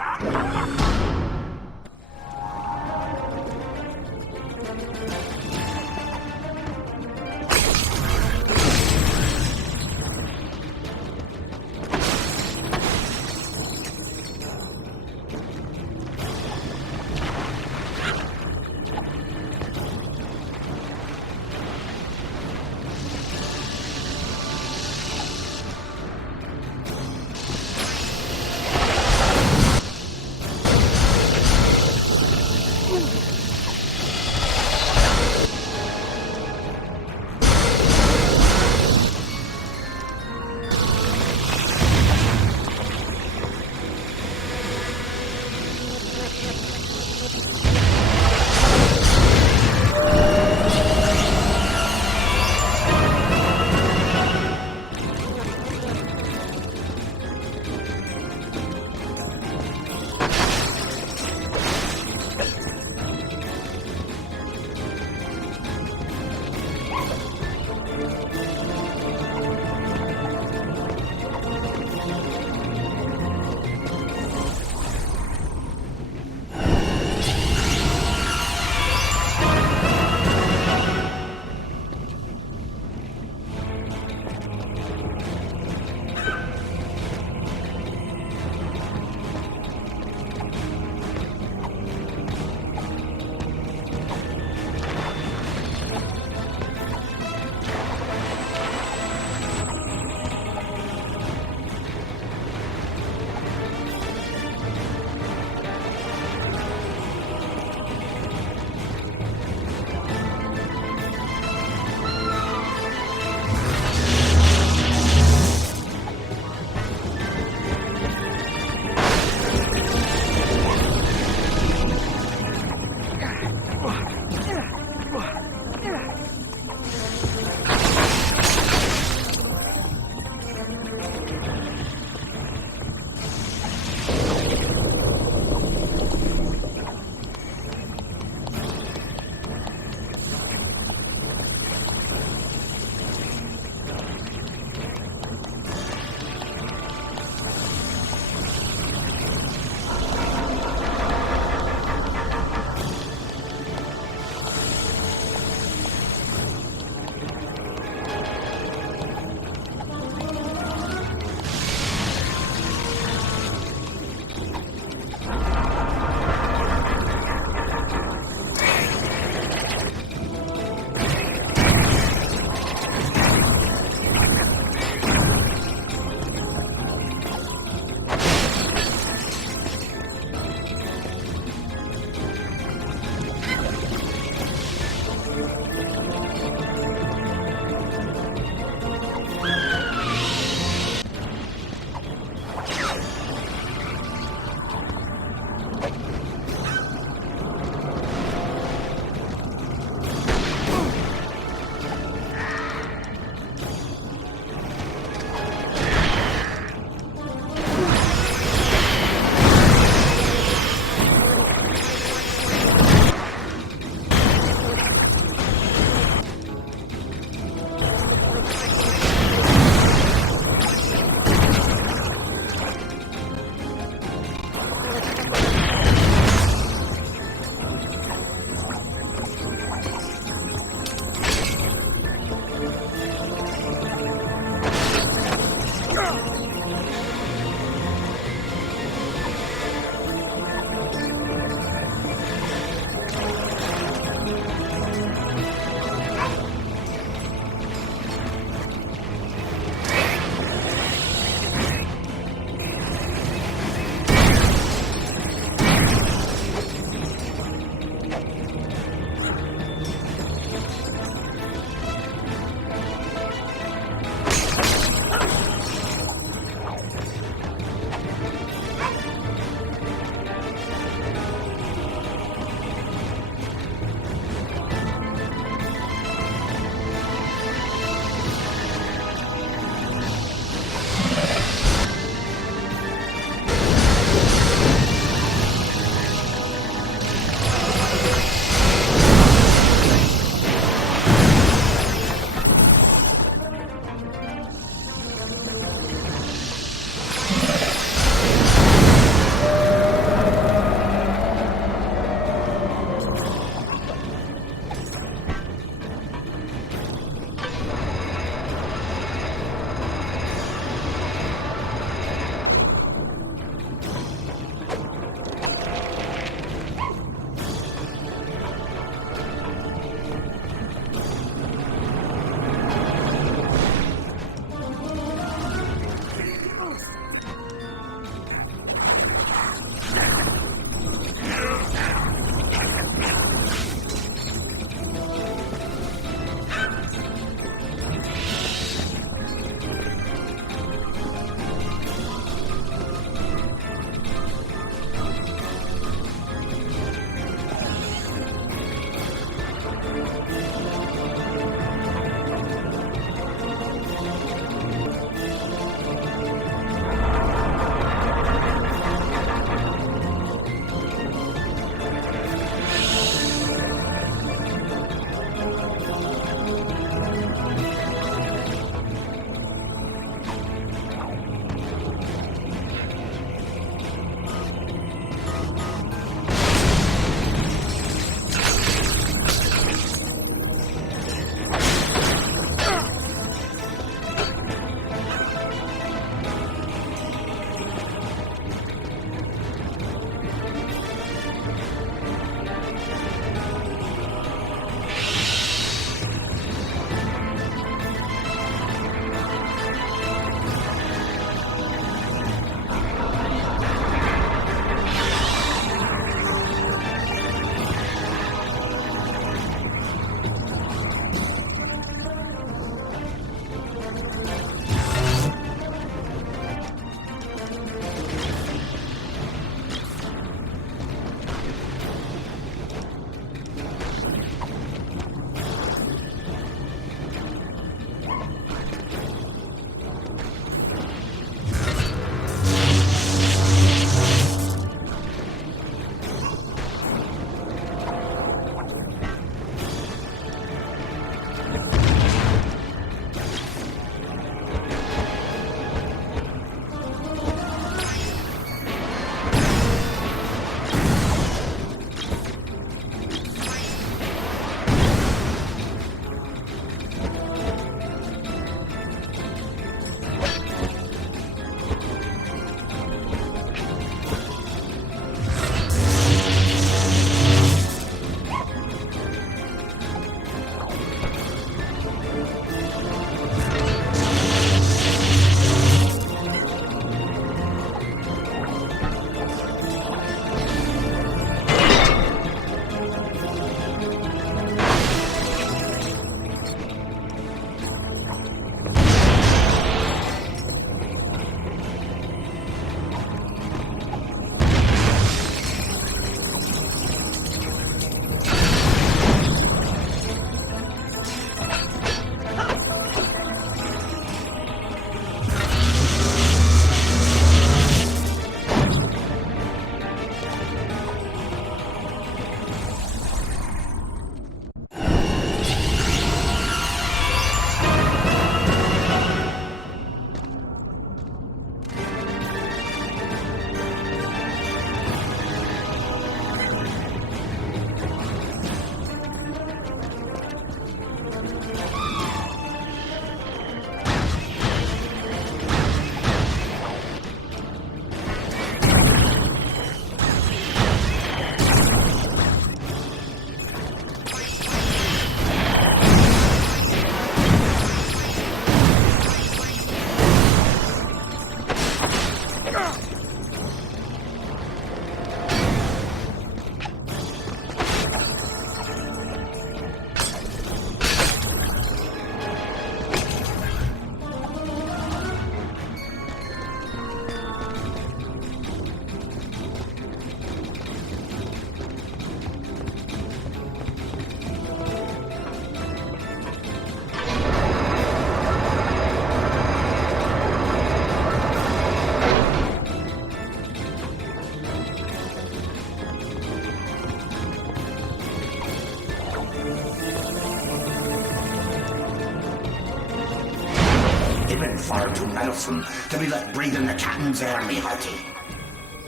been far too meddlesome to be left breathing the captain's air, me hearty.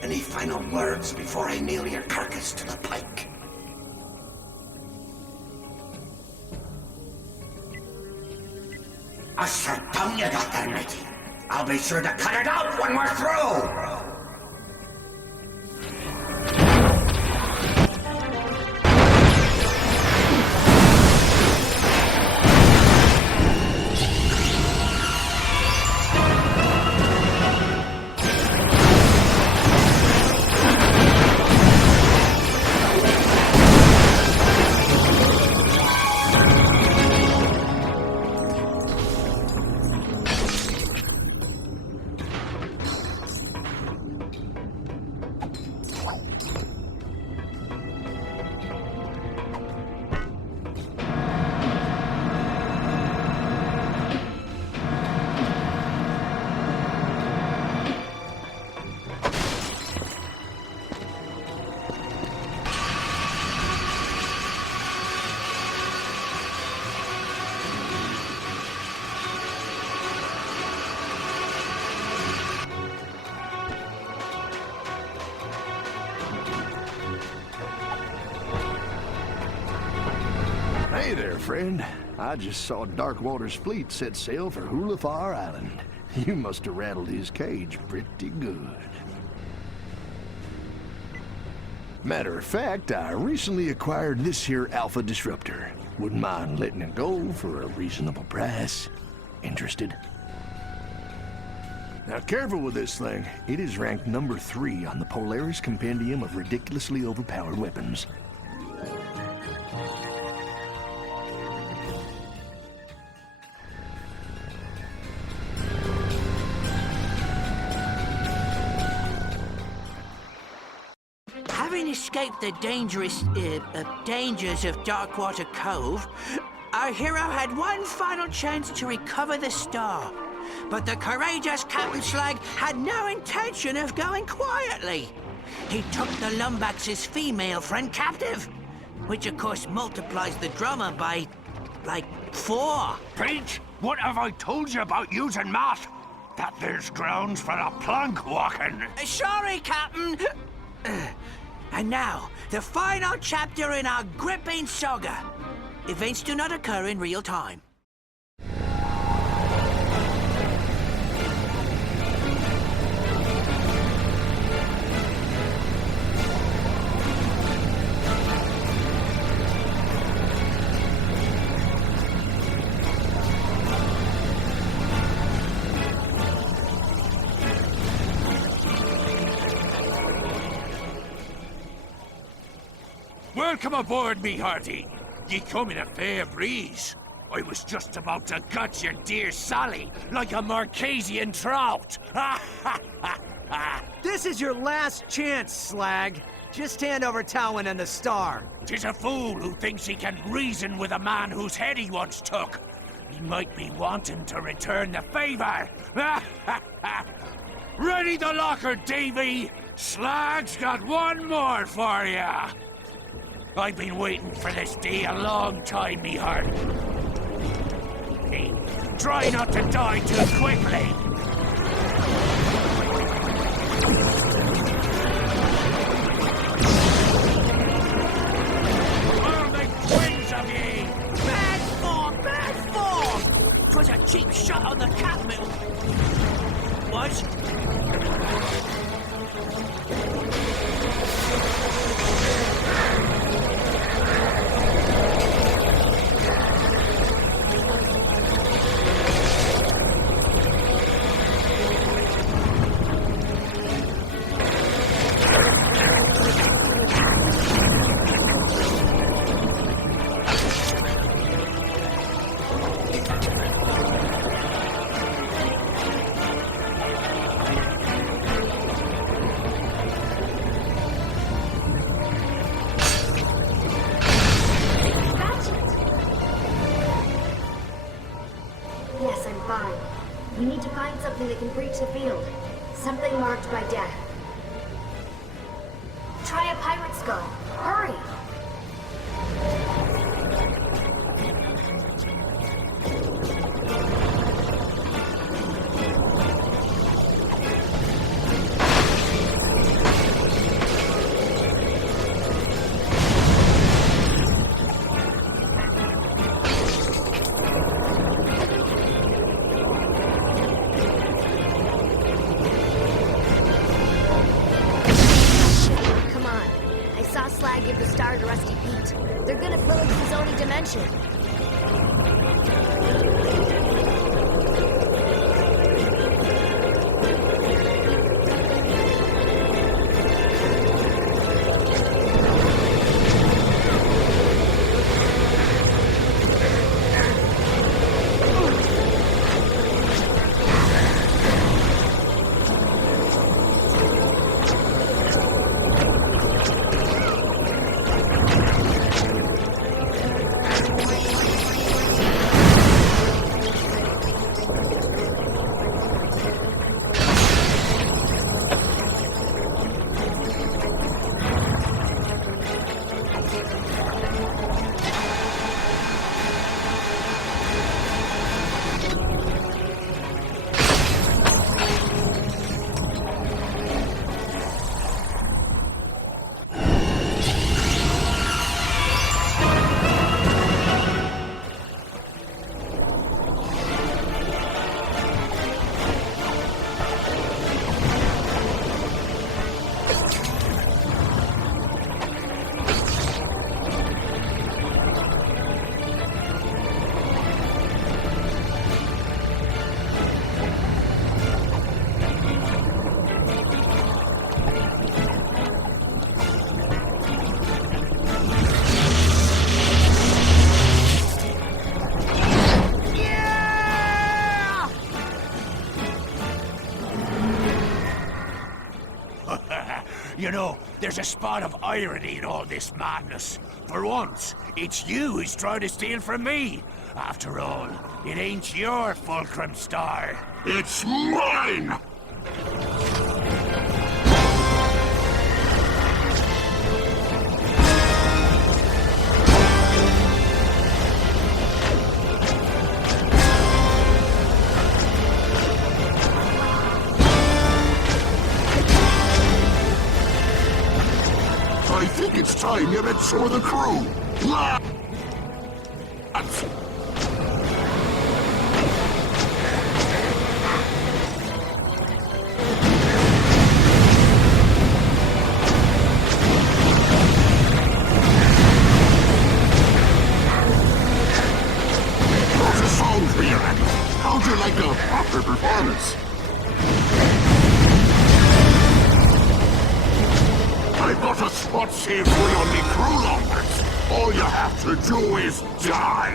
Any final words before I nail your carcass to the pike? A sure tongue you got there, matey. I'll be sure to cut it out when we're through! Hey there, friend. I just saw Darkwater's fleet set sail for Hoolefar Island. You must have rattled his cage pretty good. Matter of fact, I recently acquired this here Alpha Disruptor. Wouldn't mind letting it go for a reasonable price. Interested? Now careful with this thing. It is ranked number 3 on the Polaris Compendium of ridiculously overpowered weapons. Having escaped the dangers of Darkwater Cove, our hero had one final chance to recover the star. But the courageous Captain Slag had no intention of going quietly. He took the Lumbax's female friend captive, which of course multiplies the drummer by, like, 4. Pete, what have I told you about using math? That there's grounds for a plank walking. Sorry, Captain. And now, the final chapter in our gripping saga. Events do not occur in real time. Welcome aboard, me hearty. Ye come in a fair breeze. I was just about to gut your dear Sally like a Marquesian trout. This is your last chance, Slag. Just hand over Towin and the star. 'Tis a fool who thinks he can reason with a man whose head he once took. He might be wanting to return the favor. Ready the locker, Davy. Slag's got one more for ya. I've been waiting for this day a long time, me heart. Hey, try not to die too quickly. I'll make twins of ye! Bad form! Bad form! 'Twas a cheap shot on the catmill. Was? Yes, I'm fine. We need to find something that can breach the field. Something marked by death. Try a pirate skull. Hurry! and Rusty Pete. They're gonna pillage the Zoni dimension. You know, there's a spot of irony in all this madness. For once, it's you who's trying to steal from me. After all, it ain't your fulcrum star. It's mine! I think it's time you met some of the crew. Lads! How's the sound for you, Andy? How'd you like a proper performance? I got a spot saved for you on me crew, Lombards. All you have to do is die.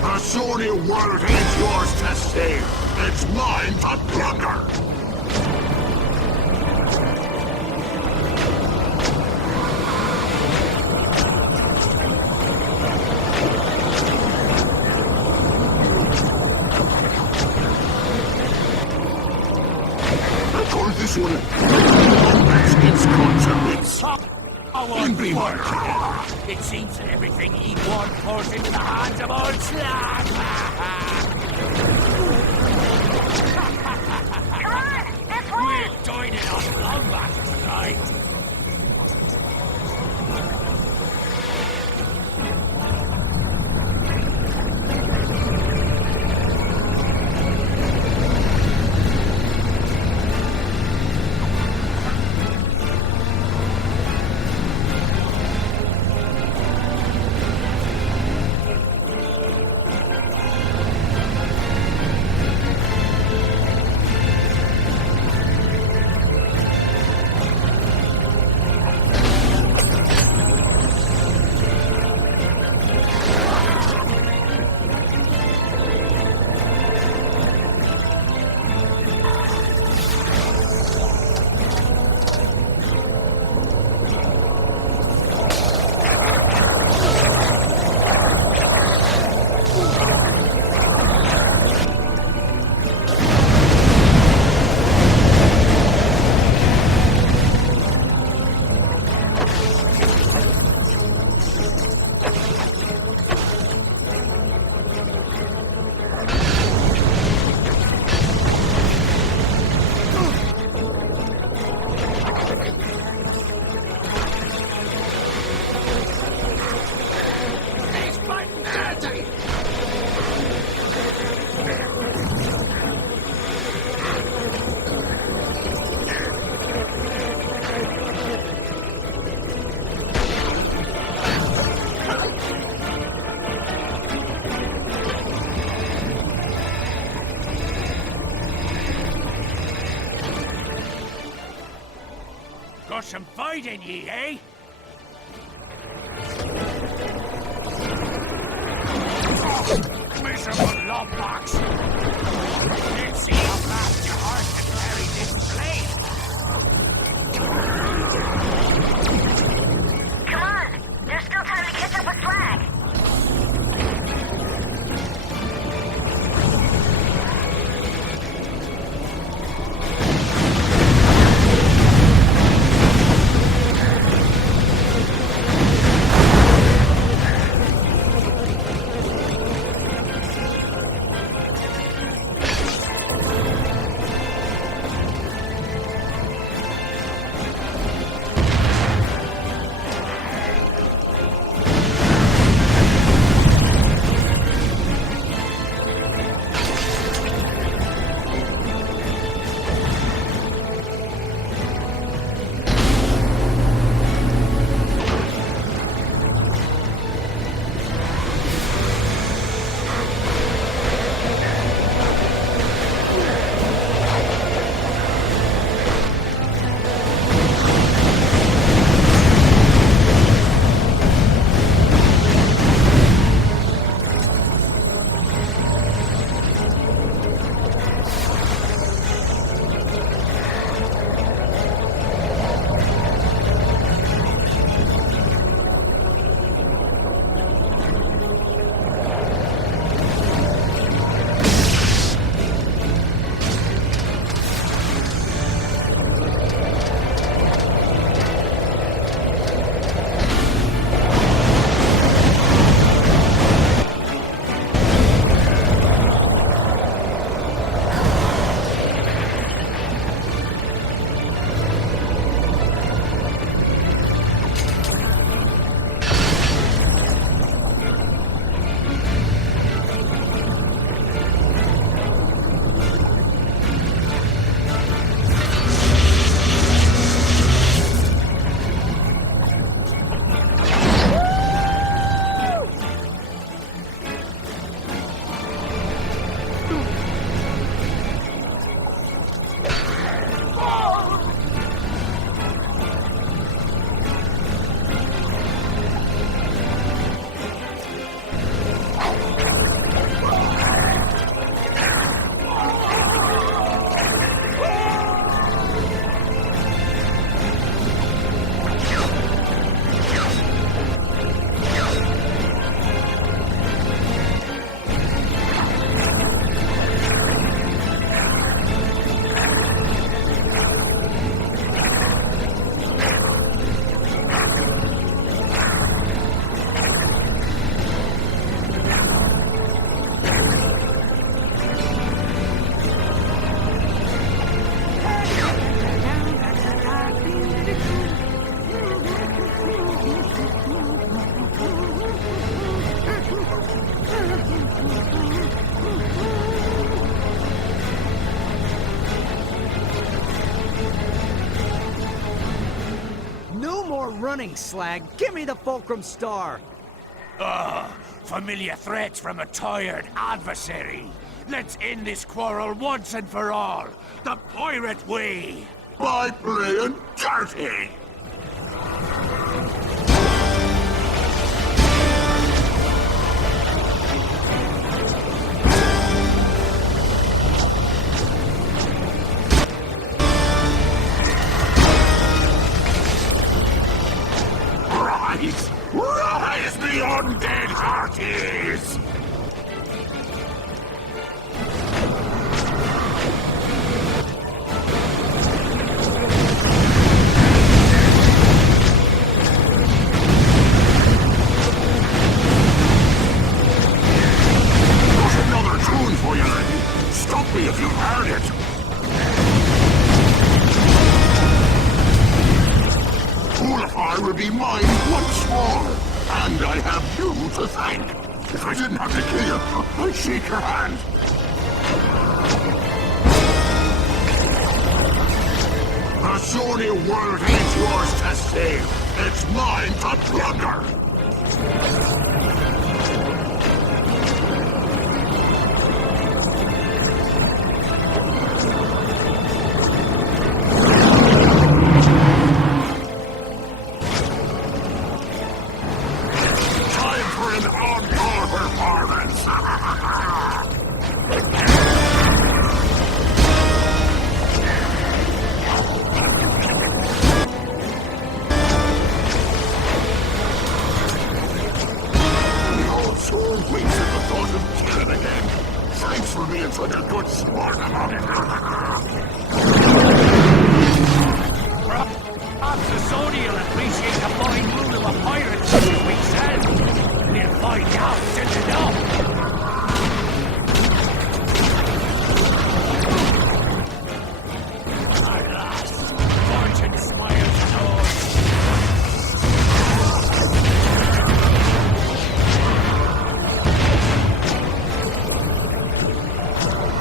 The Sony world ain't yours to save. It's mine to plunder. This one, it's consequence. And be it seems that everything he wants falls into the hands of old Slag. Come on, this way! We're joining on Lombax tonight. Got some fight in ye, eh? Oh, miserable lumbox! Let's see how fast your heart can carry this blade. Come on! There's still time to catch up with Slag! running, Slag. Give me the Fulcrum Star. Familiar threats from a tired adversary. Let's end this quarrel once and for all. The pirate way. By playing dirty. Rise! Rise, the undead hearties! Got another tune for you, lady. Stop me if you've heard it. Hoolefar will be mine once more, and I have you to thank. If I didn't have to kill you, I'd shake your hand. The Sony world ain't yours to save. It's mine to plunder.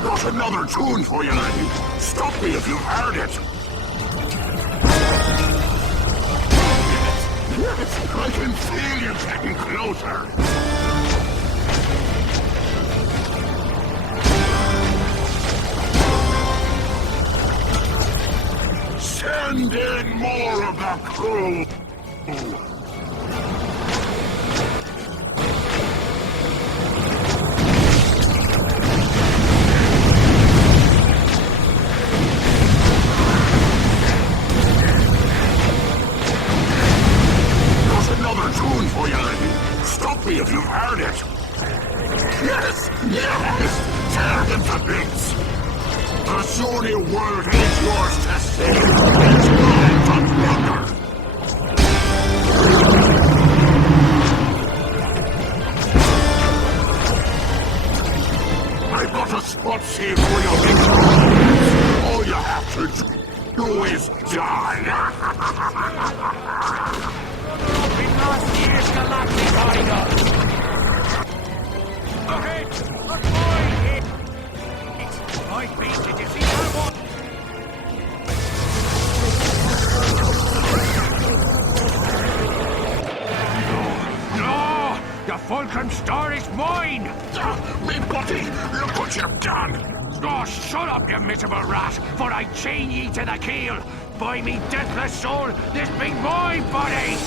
Got another tune for you, lady. Stop me if you've heard it. I can feel you getting closer. Send in more of the crew. Tune for you, lady. Stop me if you've heard it. Yes, yes, tear them to bits. The Sony world is yours to save. It's mine to plunder. I've got a spot saved for your victims. All you have to do is die. Last year's galactic hideout. Ahead! Look, boy! I beat, did you see that one? No! The Vulcan Star is mine! Me buddy, look what you've done! Oh, shut up, you miserable rat, for I chain ye to the keel! By me deathless soul, this be my body!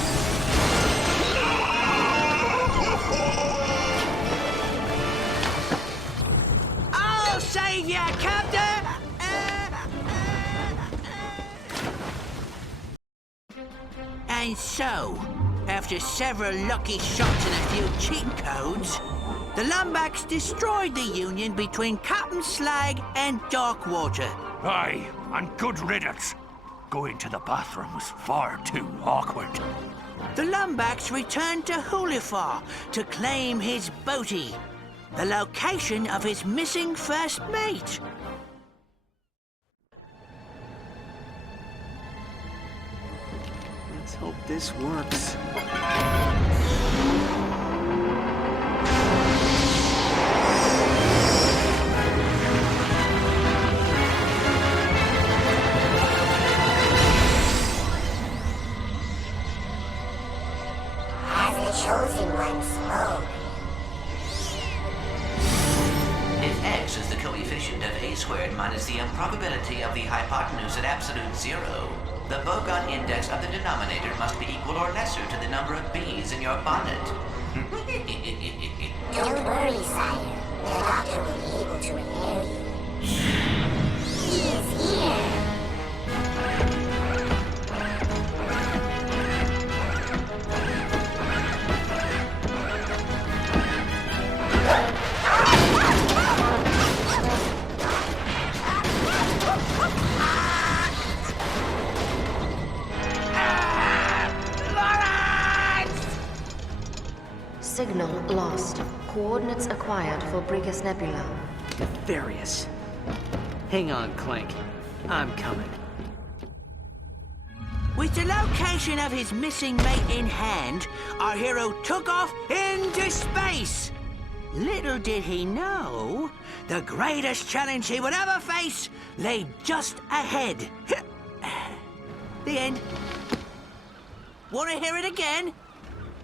I'll save ya, Captain! And so, after several lucky shots and a few cheat codes, the Lombax destroyed the union between Captain Slag and Darkwater. Aye, and good riddance. Going to the bathroom was far too awkward. The Lombax returned to Hoolefar to claim his booty, the location of his missing first mate. Let's hope this works. Chosen one spoke. If x is the coefficient of a squared minus the improbability of the hypotenuse at absolute zero, the bogon index of the denominator must be equal or lesser to the number of bees in your bonnet. Don't worry, sire. The doctor will be able to repair you. He is here. Signal lost. Coordinates acquired for Brigus Nebula. Nefarious. Hang on, Clank. I'm coming. With the location of his missing mate in hand, our hero took off into space. Little did he know, the greatest challenge he would ever face lay just ahead. The end. Want to hear it again?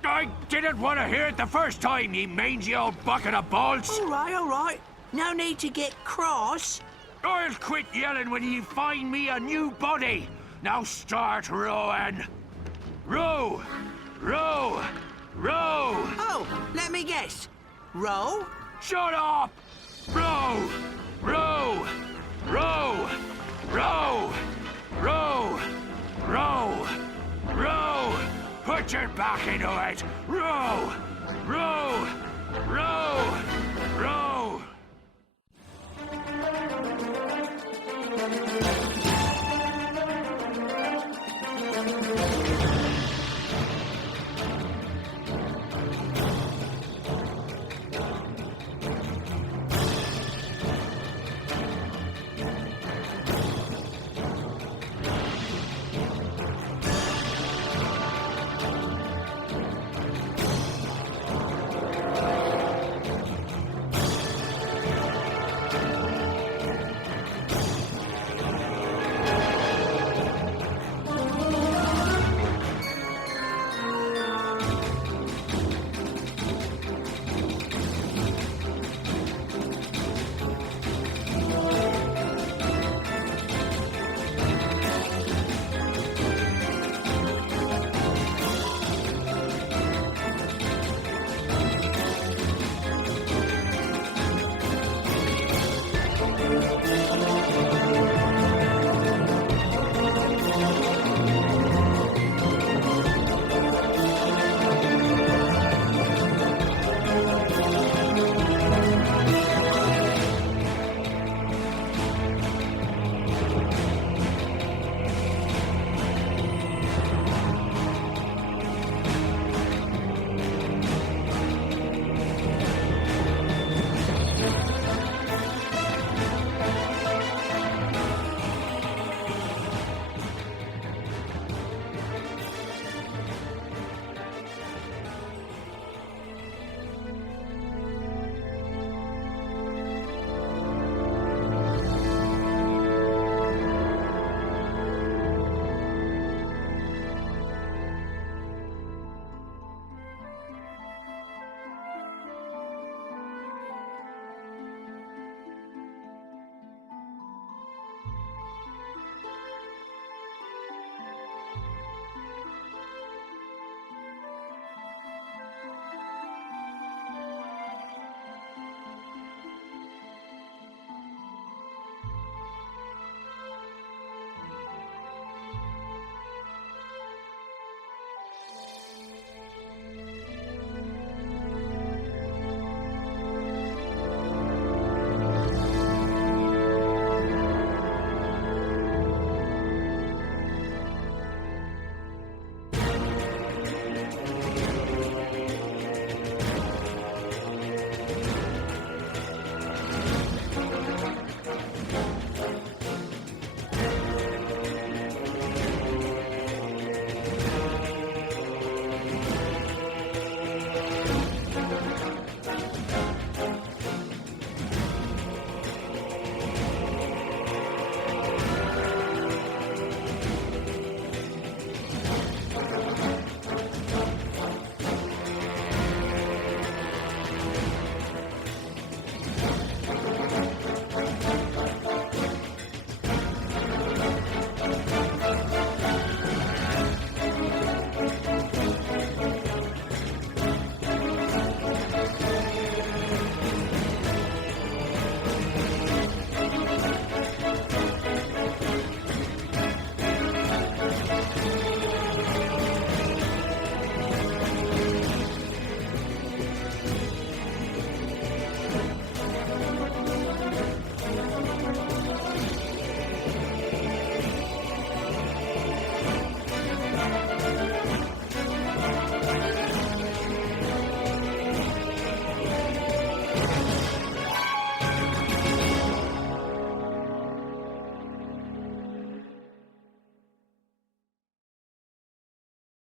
I didn't want to hear it the first time, ye mangy old bucket of balls! All right. No need to get cross. I'll quit yelling when you find me a new body! Now start rowing! Row! Row! Row! Oh, let me guess. Row? Shut up! Row! Row! Row! Row! Row! Row! Row! Put your back into it! Row! Row!